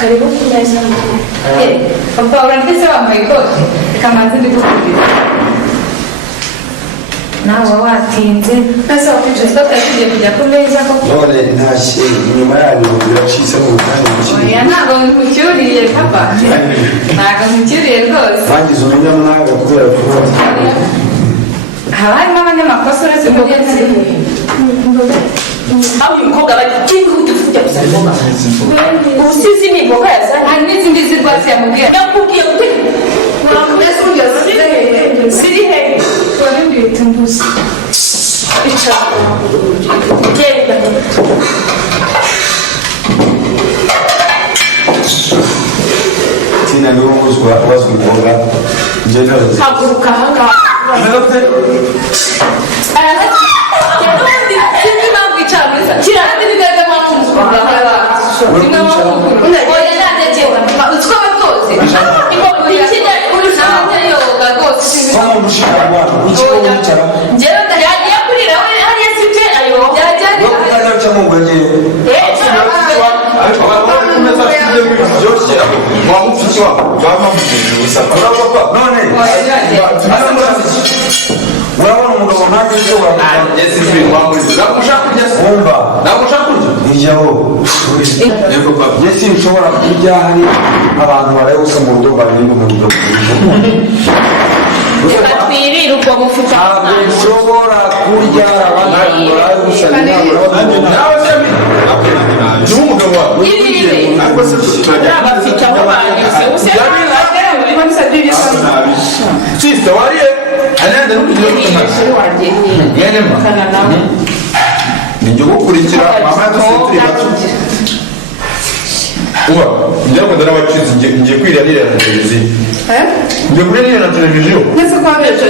karibu kumeza papa uranditse wambaye ikote reka manzi ndikukubwira nawe watinze nase wakwinjiza tutatugiye kujya ku meza koko none ntashye inyuma yanyu biracitse mu kanya oya ntabwo mucyuriye papa ntabwo mucyuriye rwose bangize umunyamwaga kubera kuba haba harimo abanyamakosa uretse mugenzi aho uyu mukobwa bagiye kujya gusa imboga ubusizi ni imboga yazanye hari n'izindi zirwatsi yamubwira nakubwiye gute mbese ujya ziri hehe warundi bitunduza icara genda tina niwo muzwa wazwi umukobwa njye nazo haguruka ahangaha kirahandi nigeze mwakumva oya nadejewe utwo batoze urushanyoga rwose njyewe yagiye kurira we hariya sibye ayo urabona umugabo ntabwo ushobora iryaho yesi ushobora kurya hari abantu baraye gusa mu rugo bari mu rugo reka twirire ubwo mufuka ntabwo ushobora kurya abandi baraye gusa n'umugabo wawe ibiri abafite aho banyuze sister wariye anenda n'ukugira ninjye gukurikira mama yadusentire uba Nyarwanda n'abacitse ngiye kwirira nirira na televiziyo ngiye kurira na televiziyo nese kwa bejo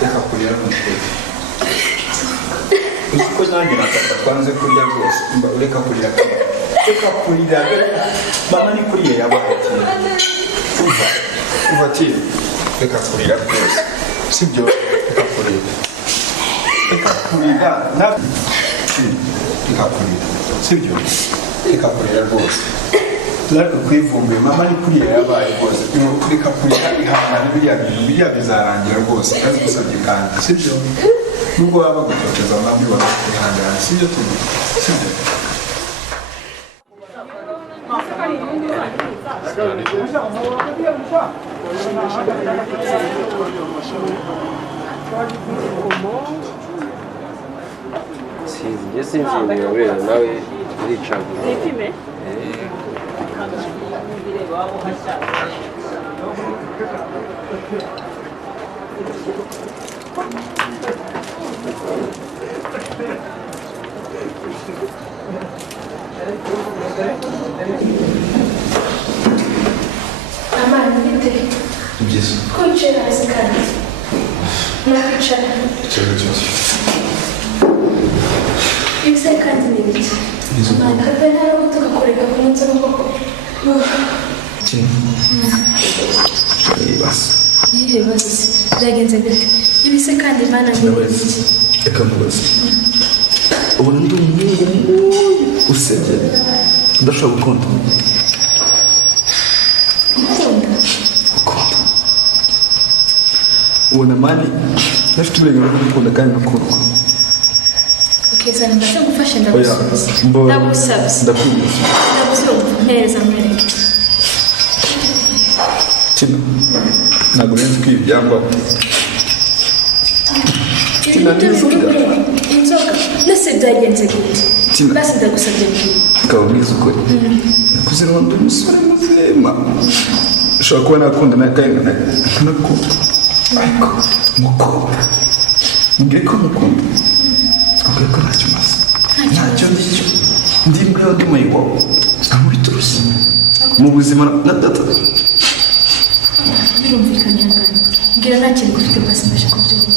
reka kurira n'umutwe uzi ko nanjye nataka twanze kurya rwose reka kurira mama ni kuriya yabaye ati reka kurira rwose sibyo reka kurira reka kurira sibyo reka kurira rwose turareka kwivumbuye mama ni kuriya yabaye rwose reka kurira ihangane biriya bizarangira rwose kazi gusabye kandi sibyo nubwo waba bagutoteza mama ihangane sibyo sibyo sinzi imiyoborere nawe uricagura Amani bite? Byiza. Kwicara hasi kandi. Nakwicara. Cyose. Ibise kandi ni biki? Amani habe narabuto gakoreka ku munsi w'ubwoko. Ibibazo se byagenze gute? Ibise kandi mana ni biki? Reka mubaze. Ubu ndi umuhungu usebye udashobora gukunda. Ubona mani ntafite uburenganzira bwo gukunda kandi ngakundwa. Ukizana mbese ngufashe ndagusubiza. Ndagusabye. Ndakwibutsa. Ndagusabye mpereza mwereke. Tina, ntabwo nzi ko ibi byambaho. Tina, inzoga nese byagenze gute? Basi ndagusabye mbwira. Ukaba mwiza ukuri. Nakuze rwanda umusore muzima. Ushobora kuba nakunda nawe kandi nkanakunda. Ariko mukunda. Mbwira ko mukunda. Mbwira ko ntacyo maze. Ntacyo ndicyo. Ndi imbwa ndi muyibo. Amubiturushye. Mu buzima na data. Birumvikanye ngana. Mbwira nta kintu ufite basi mbasha kubyumva.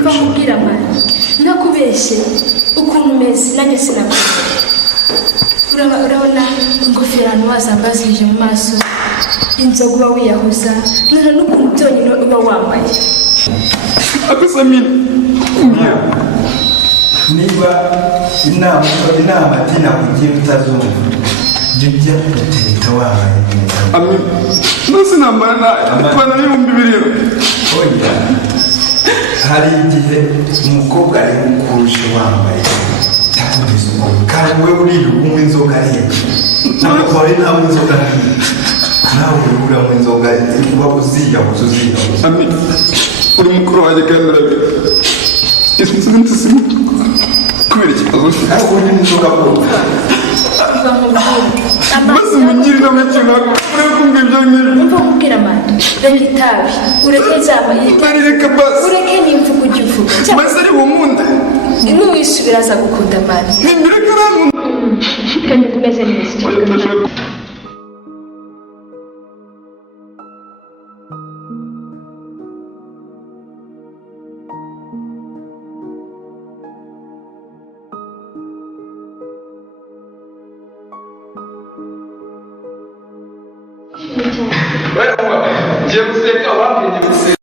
Mva mubwira mwana. Nakubeshye ukuntu umeze nanjye sinakubeshye. Urabona ingofero ahantu wazambazije mu maso. Inzoga uba wiyahuza none n'ukuntu byonyine uba wambaye. Akusamini mbwira niba inama Tina kugiye utazumva jya gutereta wabaye amin nose namara nawe twana n'ibihumbi birindwi. oya hari igihe umukobwa ari kurusha wambaye yakugeza ukuri kandi we uriye unywa inzoga rero ntabwo wari ntawe inzoga nawe uramo inzoga uba uziyahuza amin uri mukuru wanjye kandi urabira isinzi kubera ikibazo ntabwo uri n'inzoga bwoko maze umugire inama y'ikintu urebe kumva ibyo ngibyo. Mva mubwira amanda reka itabi ureke nzaba reka basi ureke n'imvugo ujya uvuga maze ari bumunda n'uwisubira aza gukunda amanda ntimbireka arankunda kandi kumeze neza. Dia você acabar de você.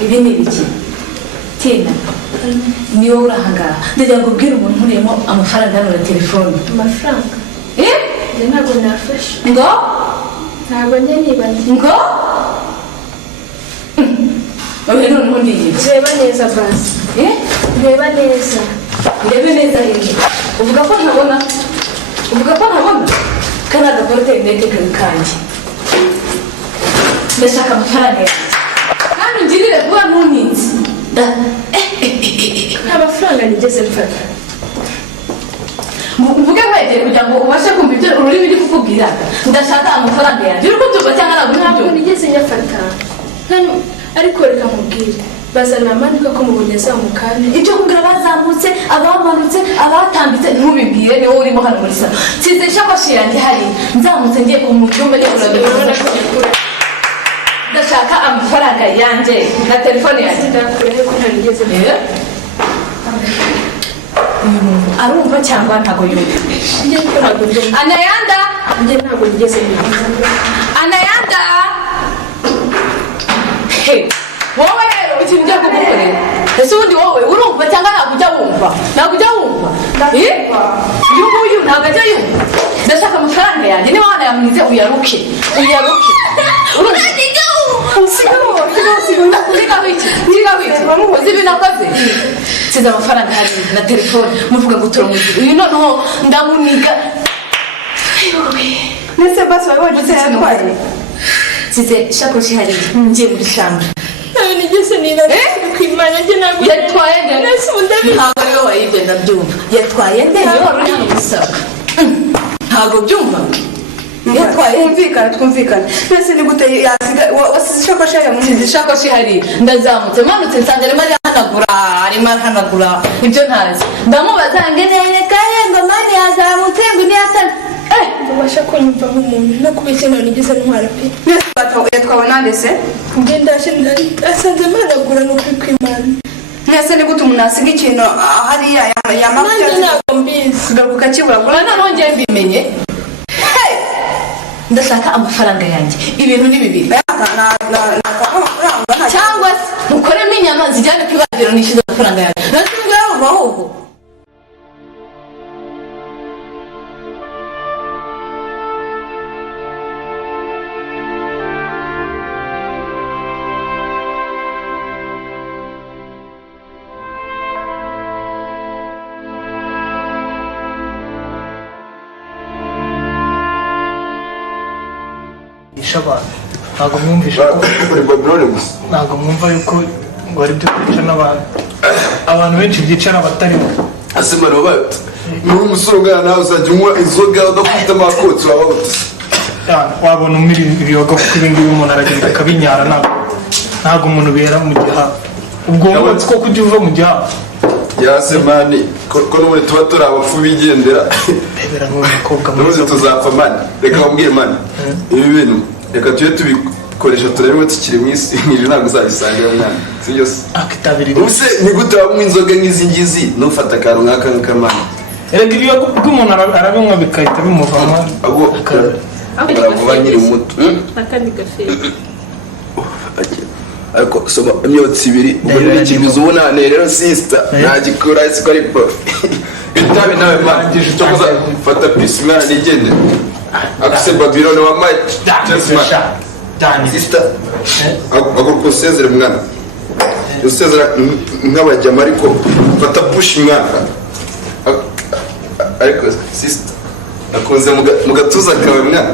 Ibi ni ibiki Tina ni wowe urahangaha ndagira ngo ubwire umuntu urimo amafaranga hano na telefone. Amafaranga njye ntabwo nafashe ngo ntabwo njye nibaze ngo oya noneho ndiye reba neza basi reba neza urebe neza rero uvuga ko ntabona kandi agakora interineti kabi kanjye ndashaka amafaranga yanjye kandi ungirire vuba ntuntinze nta mafaranga nigeze mfata mvuge wegere kugira ngo ubashe kumva ibyo ururimi uri kukubwira ndashaka amafaranga yanjye uri kubyumva cyangwa ntabwo uri ntabwo kubyumva nigeze nyafata ariko reka nkubwire bazana amanika ko mubonye zamukane ibyo kumbwira bazamutse abamanutse abatambitse ntubibwire niwo urimo hano muri salo size ishakoshi yanjye hari nzamutse ngiye mu cyumba cy'urabona ndashaka amafaranga yanjye na telefone yanjye ndakureho ko ntarigeze arumva cyangwa ntago yumva Anayanda njye ntabwo nigeze Anayanda wowe rero ikintu ngiye kugukorera ese ubundi wowe urumva cyangwa ntabwo ujya wumva uyu nguyu ntabwo ajya yumva ndashaka amafaranga yanjye niba wanayamwize uyaruke uzi ibintu akoze size amafaranga hari na telefone muvuga ngo turamugira uyu noneho ndamuniga ndetse basi wawe wageze yatwaye size ishakoshi hari ngiye muri shamba nigeze niba kwimanya njye ntabwo yatwaye ntabwo ariwe wayibye ndabyumva yatwaye nde iyo wari uri hano gusaba ntabwo byumva twumvikane mbese ni gute yasiga wasize ishakoshi hariya mu nzu ishakoshi hari ndazamutse manutse nsanga arimo arahanagura ibyo ntazi ndamubaza ngo nereka ngo mani yazamutse ngo niyatana ubasha kunyumva nk'umuntu no kubeshya none nigeze ntwara pe mbese yatwawe nande se ngenda asanze managura no kwimana mwese ni gute umuntu asiga ikintu hariya nanjye ntabwo mbizi kugaruka kibura noneho ngiye mbimenye ndashaka amafaranga yanjye ibintu ni bibiri cyangwa se mukoremo inyama zijyane ku ibagiro nishyuze amafaranga yanjye nasi ngo yaba ahubwo abantu ntabwo mwumvisha ko ntabwo mwumva yuko ngo ari byo kwica n'abantu abantu benshi byica n'abatarimo asemana babaye muri umusore ungana nawe uzajya unywa inzoga udafite amakotsi waba wutse wabona umira ibiyoga kuko ibi ngibi umuntu aragenda akabinyara ntabwo umuntu bera mu gihaha ubwo wumva ko kujya uva mu gihaha yasemani ko n'ubundi tuba turi abapfu bigendera n'ubundi tuzapfa mani reka wambwire mani ibi bintu reka tujye tubikoresha turebe ngo tukiri mu isi nk'iri ntabwo uzabisangira mwana si byo se ubuse ni gute wanywa inzoga nk'izi ngizi ntufate akantu nk'aka nk'akamani reka ibiyoga bw'umuntu arabinywa bigahita bimuvamo aravuba nyiri muto akandi gaferi ariko soma imyotsi ibiri ubwo n'ikiguzi ubunane rero sisita ntagikura isi ko ari prof itabi nawe mani cyo kuza fata pisi mwana nigende akuse babilone wa mike sisita aguruka usezere mwana usezera nk'abajyama ariko fata pushi mwana ariko sisita akunze mu gatuza kawe mwana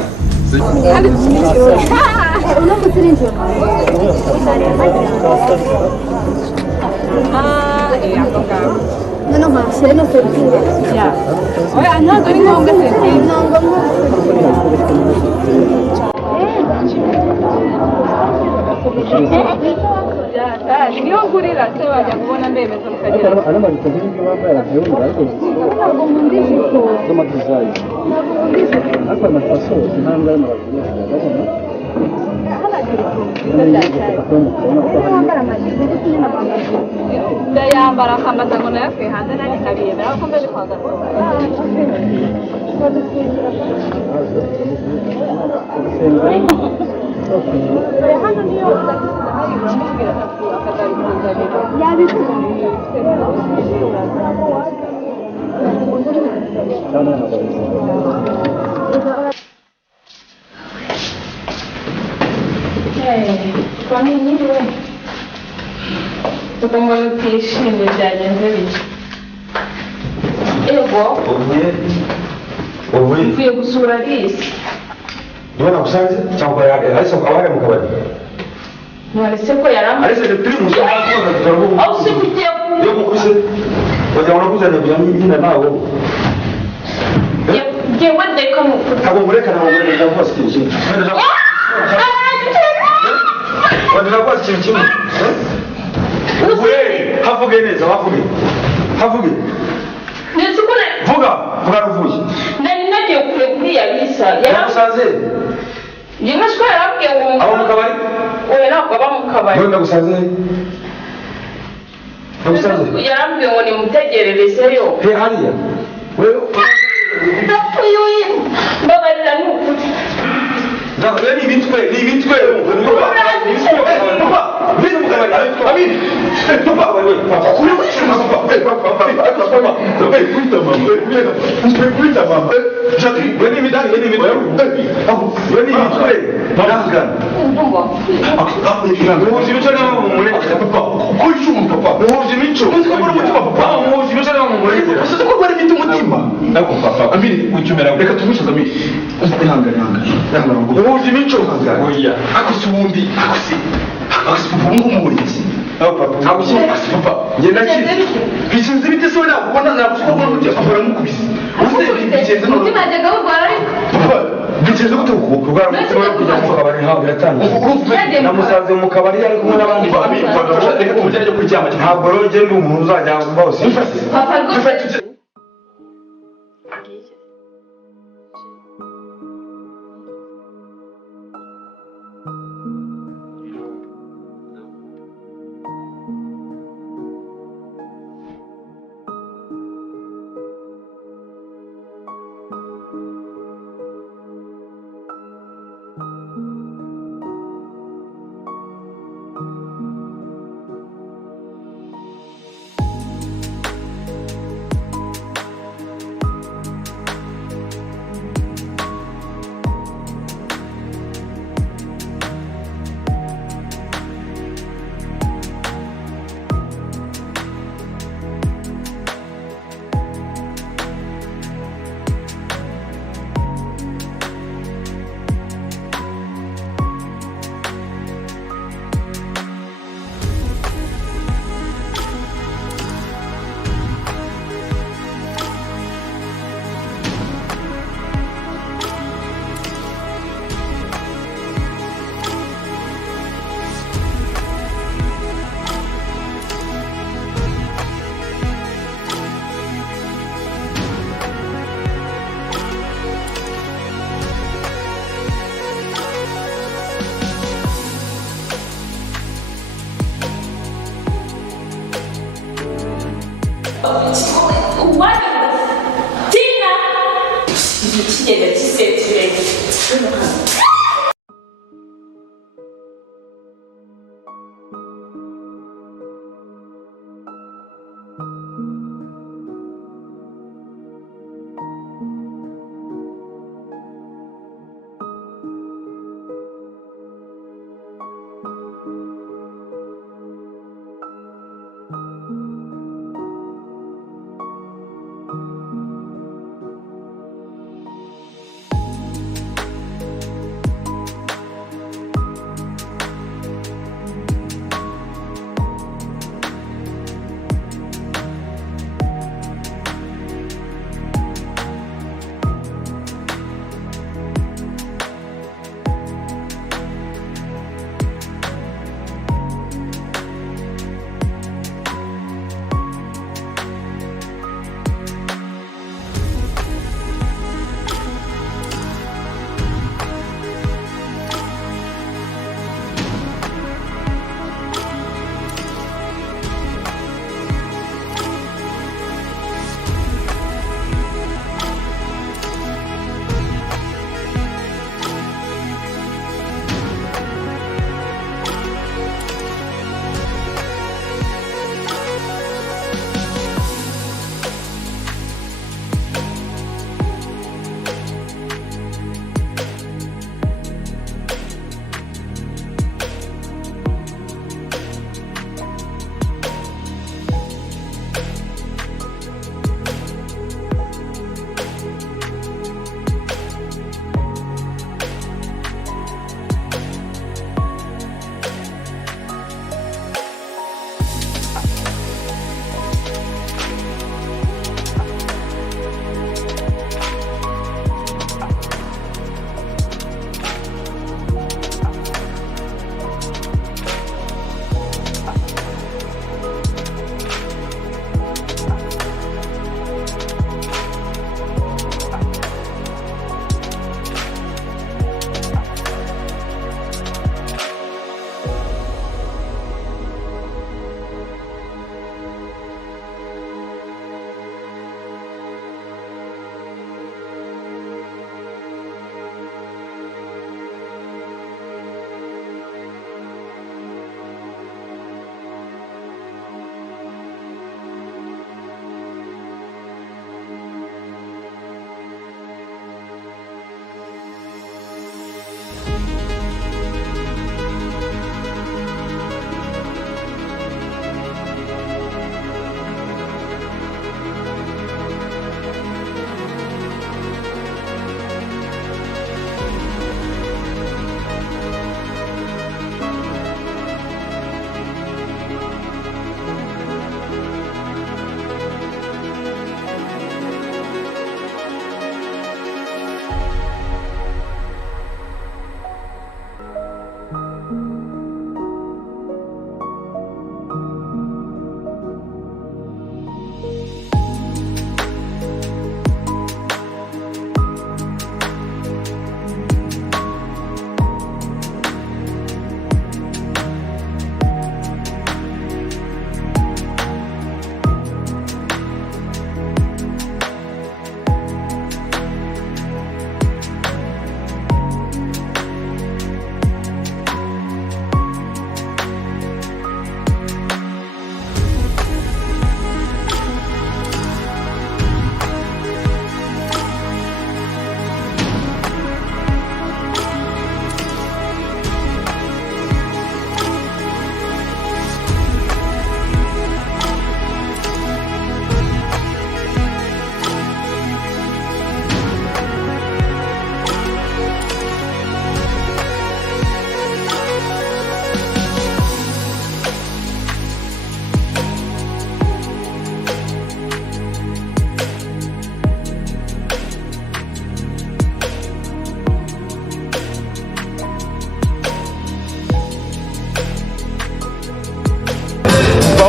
No ma se no sentire. Ya. Oye, no, tu no me sentire. Niyo ngurira se bajya kubona mbemeza mukagera. Ana marikaje n'ibyo bambaye arabyo ariko. Ntabwo mundishe ko. Zoma design. Ariko amafaso intambwe y'amabagiro. ndayambara akambaza ngo nayakuye hanze nanjye nkabiyemera ko mbeje kwa gakondo hano niyo uramubwira akazabikuzanira kwa nini we tugomba kwishimira byagenze bike ego uvuye gusura Alice niba nagusanze cyangwa Alice ukaba mu kabari nwarese ko yaramba Alice turi mu cyangwa aho se kugiye yo mukuse wajya unakuzanya bya nyina nawo yewe ndeka mu ntabwo murekana ngo mureke cyangwa se ikintu wajya kwasi ikintu kimwe wavuge neza wavuge havuge nzi ko vuga ruvuye nari nagiye kure kuriya bisa yaragusanze njye nashwe yarabwiye ngo abo mu kabari oya ntabwo aba mu kabari none ndagusanze yarambwiye ngo nimutegererezeyo hariya wewe mbabarira ni ukuri ndavuga ni imitwe vino mu kabari amin papa wewe papa kuri kuita mama Jackie weni midani weni mitwe Nahgan Aku ni bilang Muzi mico na mama mumulete papa Kuishu papa Muzi mico Muzi kabura mutima papa Muzi mico na mama mumulete Sasa kwa kwari mitu mutima Nako papa Amini uchumera Reka tumusha zamini Hanga Muzi mico Oya Ako si wundi Ako si papa mumulete Ako si papa Ngenda ki Bikinze bite se wena kubona nakusuka kubona kuti papa ramukubise Bikinze no Mutima ajyaga urwara ariko Papa bikinze gute kurwara umutima wo kujya mu kabari ntabwo biratanga namusanze mu kabari ari kumwe n'abandi bantu reka tumujyane kuryama ntabwo rero ngende umuntu uzajya bose papa rwose kigenda gisetireye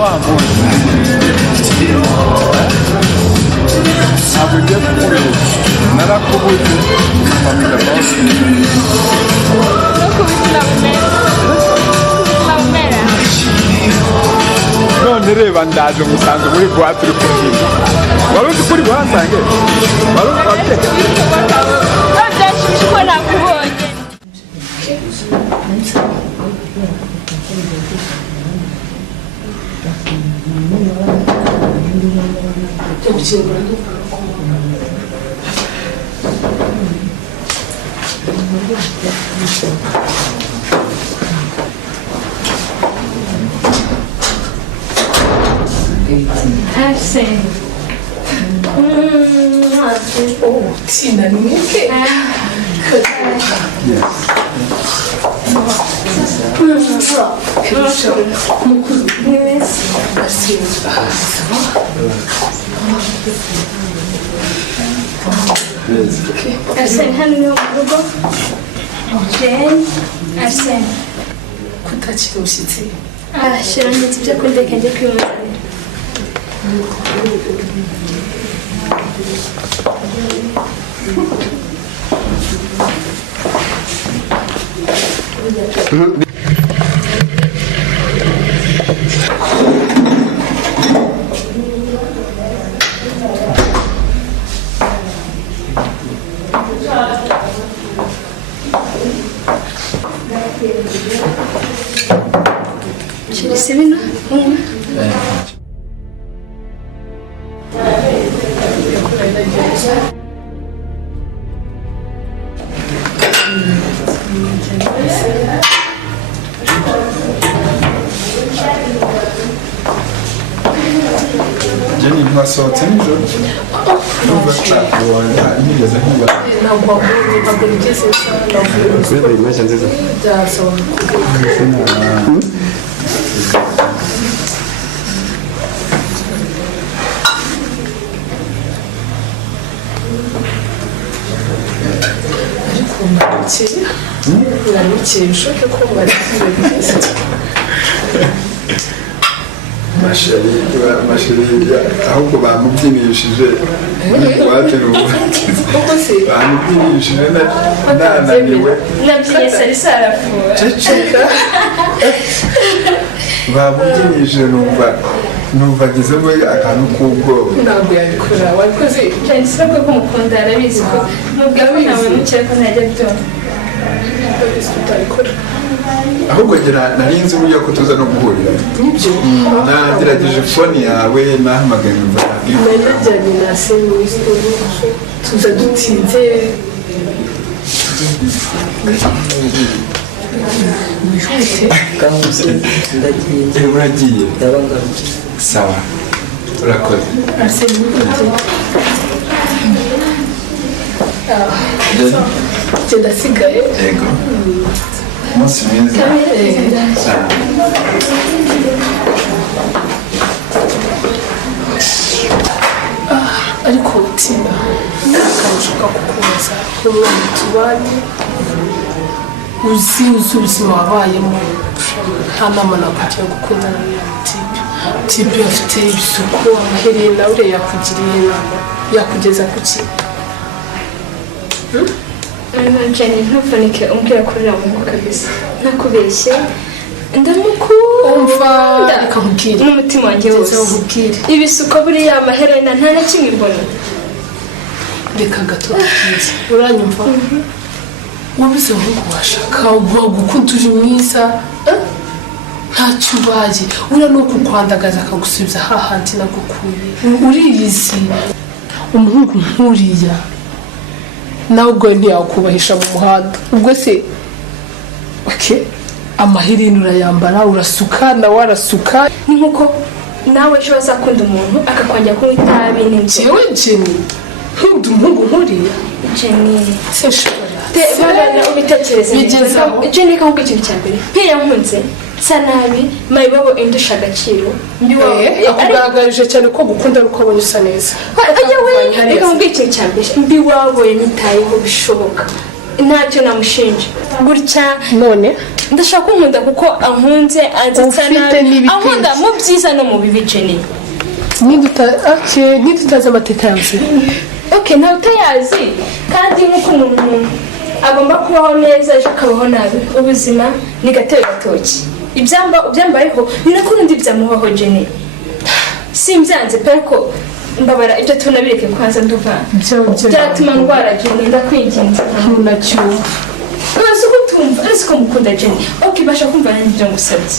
wambuye ntabwo ugiye kukureba narakubuze mpamira bose none reba ndaje musanze muri buwate uri kubyina wari uzi ko uri buhasange wari uzi ko nakubonye Arsene. Oh, Tina, não me quer. Arsene, hano ni mu rugo. Arsene. Kutakira umushyitsi. Shyira ndetse ibyo kurya kanjye kwimuzanira. Şurası bina. Jenny ntiwasohotse nijoro numva nshakubona nigeze nkuba Ntabwo nigeze kubera imashini nziza Narikiye bishoboke ko barikiye byiza masheri ahubwo bamubyinishije iwacu bamubyinishije nananiwe Nabyiye sari sarafuwe. ceceka bamubyinishije numva agizemo akantu k'ubwoba ntabwo yabikora wabikoze Cyane sibwo ko mukunda arabizi ko nubwo ko nawe mukere ko najya byumva. tutabikora ahubwo nari nzi burya ko tuza no guhurira nibyo nagerageje fone yawe nahamagaye numva najyanye na seminisi tuza dutinze uragiye sawa urakoze genda asigaye yego umunsi mwiza ariko Tina akarushoka kukubaza nk'umwana tubanye uzi ubuzima wabayemo nta nama nakugira gukundana n'uyu tipe afite ibisuko amaherena uriya yakugiriye inama yakugeza ku ki Jenny ntufunike umbwira ko uriya muhungu kabisa ntakubeshye ndamukunda reka nkubwire n'umutima wanjye wose ibisuko buriya amaherena nta na kimwe mbona reka gato byiza uranyumva wabuze umuhungu washaka gukunda uri mwiza ntacyo ubaye uriya ni ukukwandagaza akagusubiza hahandi nagukuye uriyizi umuhungu nk'uriya nawe ubwo ntiyakubahisha mu muhanda ubwo se amaherena urayambara urasuka nawe arasuka ni nkuko nawe ejo bazakunda umuntu akakwangira kunywa itabi n'inzu yewe Jenny nkunda umuhungu nk'uriya Jenny sinshobora ubitekereza bigezaho Jenny kavuga ikintu cya mbere nk'iyo nkunze nsa nabi mayibobo indusha agaciro akugaragarije cyane ko gukunda ari uko abonye usa neza reka mvuge ikintu cya mbere mbi wabo yanyitayeho bishoboka ntacyo namushinja gutya none ndashaka kunkunda kuko ankunze anzetsa Ufite nabi n'ibitenge. ankunda mu byiza no mu bibi Jenny. ntitutazi amateka yawe Okay, nawe utayazi kandi nk'uko umuntu agomba kubaho neza ejo akabaho nabi ubuzima ni gatebe gatoki ibyambayeho ni nako n'undi byamubaho Jenny. Simbyanze pe ko mbabara ibyo tunabireke kwanza nduva byatuma ndwara Jenny ndakwinginze ntacyumva urazi ko utumva urazi ko mukunda Jenny. Okay, basha kumva nanjye ngusabye.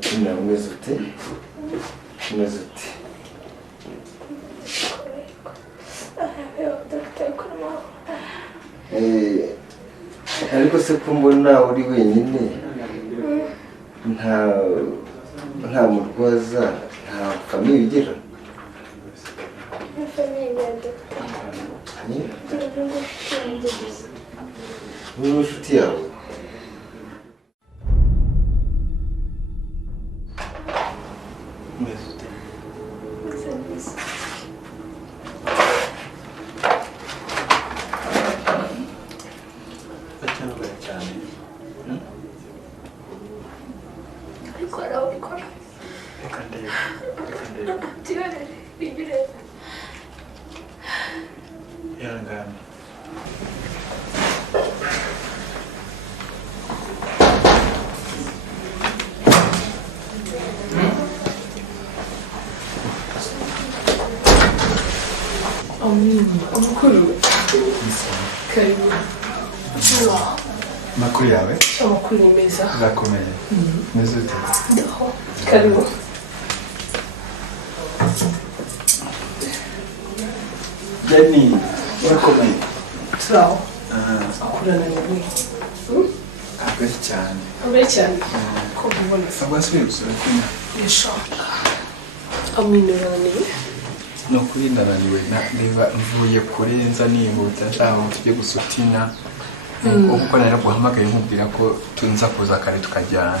Tina, umeze ute? Umeze ute? Ariko se ko mbona uri wenyine nta murwaza nta famiye ugira? Ni inshuti yawe? Amakuru. Karibu. Makuru yawe? Amakuru ni meza. Urakomeye. Meze ute? Karibu. Jenny, urakomeye. Turaho. Akurana nawe. Abe cyane. Abe cyane. Ko ubona. Abasubire gusura kunya. Yesha. Aminurane. No kuri ndananiwe niba mvuye kurenza nihuta nshaka ngo tujye gusutina. Uko nari guhamagaye nkubwira ko tunza kuza kare tukajyana.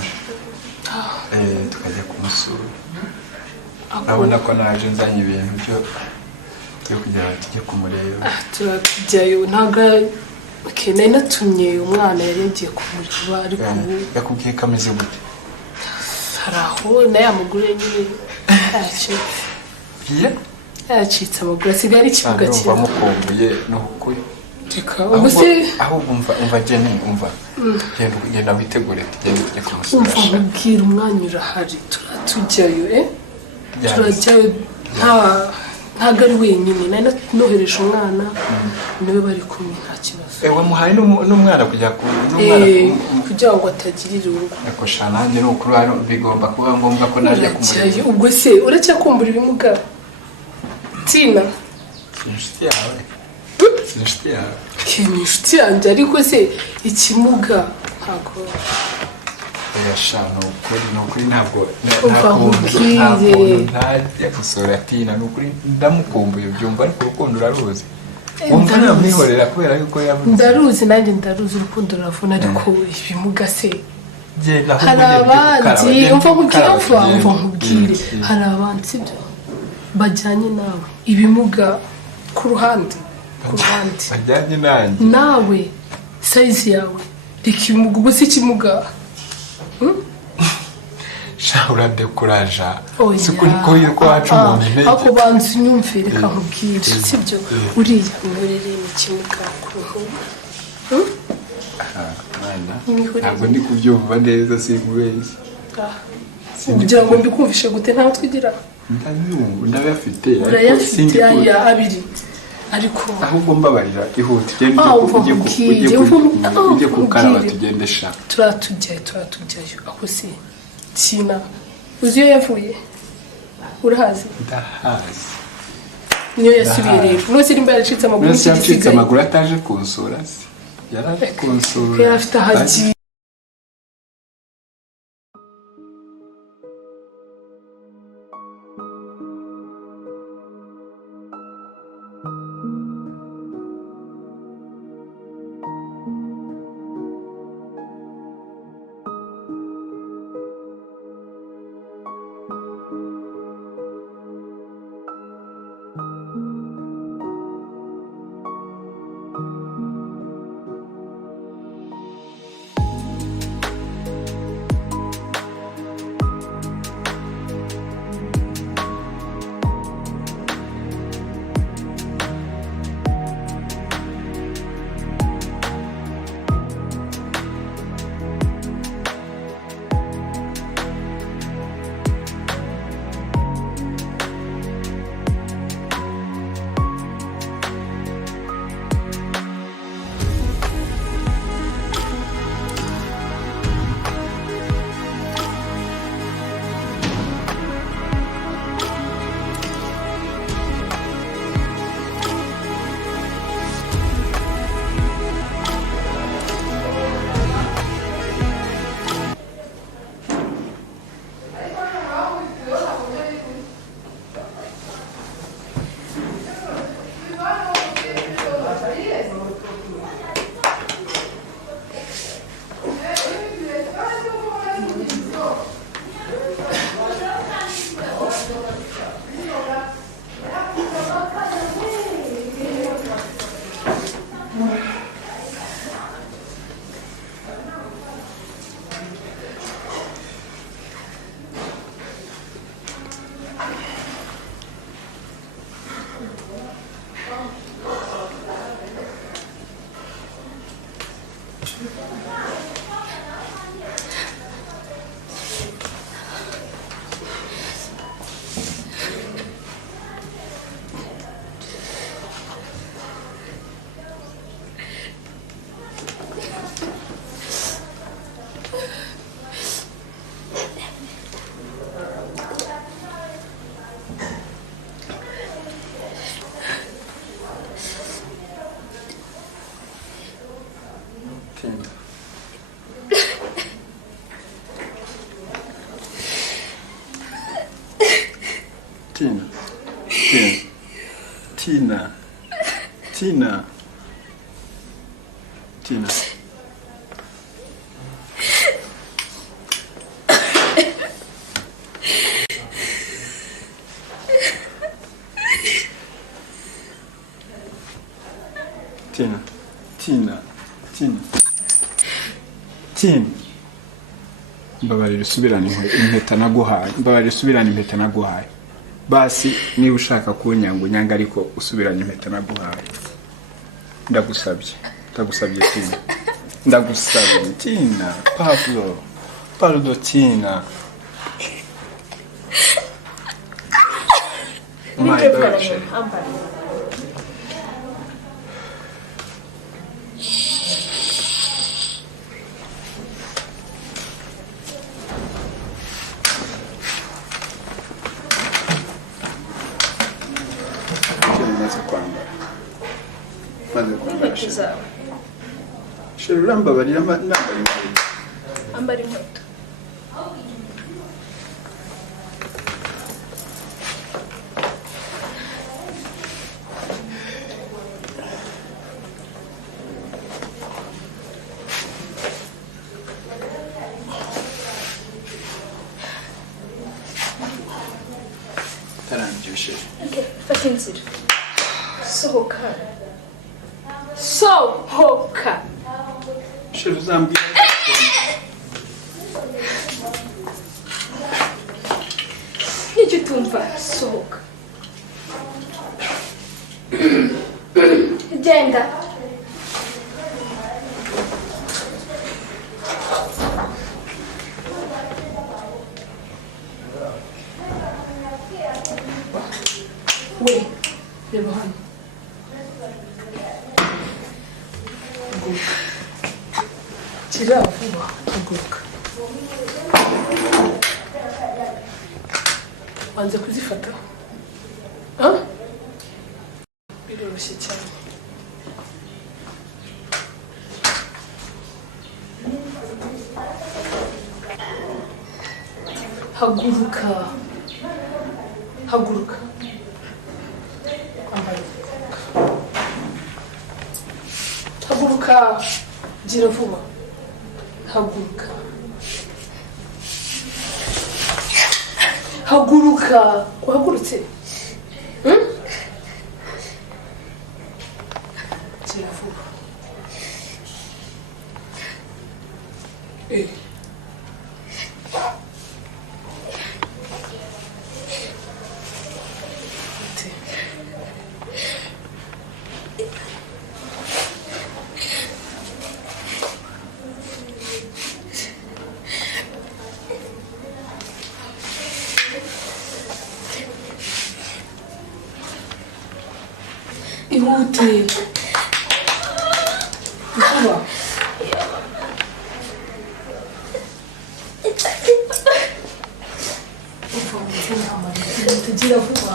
Tukajya kumusura. Abona ko naje nzanye ibintu byo kugira tujye kumureba. Turatujyayo ntaga nari natumye umwana yari yagiye kumureba ariko yakubwiye ko ameze gute? hari aho nayo amugure nyine yacitse amaguru asigaye ari ikibuga cyiza bamukumbuye n'ukuri ahubwo umva Jenny umva genda witegure tujye kumusura ubwira umwanya urahari turatujyayo turajyayo ntabwo ari wenyine nari nohereje umwana niwe bari kumwe nta kibazo wamuhaye n'umwana kugira kugira ngo atagirira urugo nakosha nanjye n'ukuri bigomba kuba ngombwa ko najya kumureba ubwo se uracyakumbura ibimuga Tina inshuti yawe ni inshuti yanjye ariko se ikimuga ntabwo nukuri ntabwo ntajya gusura Tina nukuri ndamukumbuye byumva ariko urukundo uraruzi wumva namwihorera kubera yuko yabuze ndaruzi nanjye ndaruzi urukundo ruravuna ariko ibimuga se hari abandi umva nkubwire hari abandi sibyo bajyanye nawe ibimuga ku ruhande bajyanye nanjye nawe size yawe ikimuga ubwo si ikimuga shahura dekuraja siko yuko wacu umuntu intege ako banza unyumvire reka nkubwire sibyo uriya nkorere ni ikimuga ku ruhande ntabwo ndi kubyumva neza sinkubeshye kugira ngo mbikumvishe gute ntawe twigira ndabafite urayafite aya abiri ariko ahubwo mbabarira ihute ujye kukaraba tugendesha turatujyayo ako se Tina uzi iyo yavuye urahazi ndahazi niyo yasubiye rero nose rimba yaracitse amaguru ataje kunsura yaraje kunsura yarafite ahagiye Tina. Tina. Tina. Tina. Tina. Tina. Mbabarira usubirane impeta naguhaye. Mbabarira usubirane impeta naguhaye. Basi niba ushaka kunyanga unyanga ariko usubiranye impeta naguhaye. Ndagusabye. Ndagusabye Tina. Ndagusabye Tina. Pablo. Pablo Tina. My daughter. Sheri urambabarira nambara inkweto. Ambara inkweto. Tarangiye Sheri. Okay, fata inzira. Sohoka. Sohoka. Sheri uzambwira. Nicyo utumva, sohoka. Genda. We, reba hano. Kira vuba, haguruka. Wanze kuzifata? Biroroshye cyane. Haguruka. Haguruka. Haguruka. Gira vuba. Haguruka. Haguruka. Uhagurutse? Gira vuba. Ihute. Vuba. Gira vuba.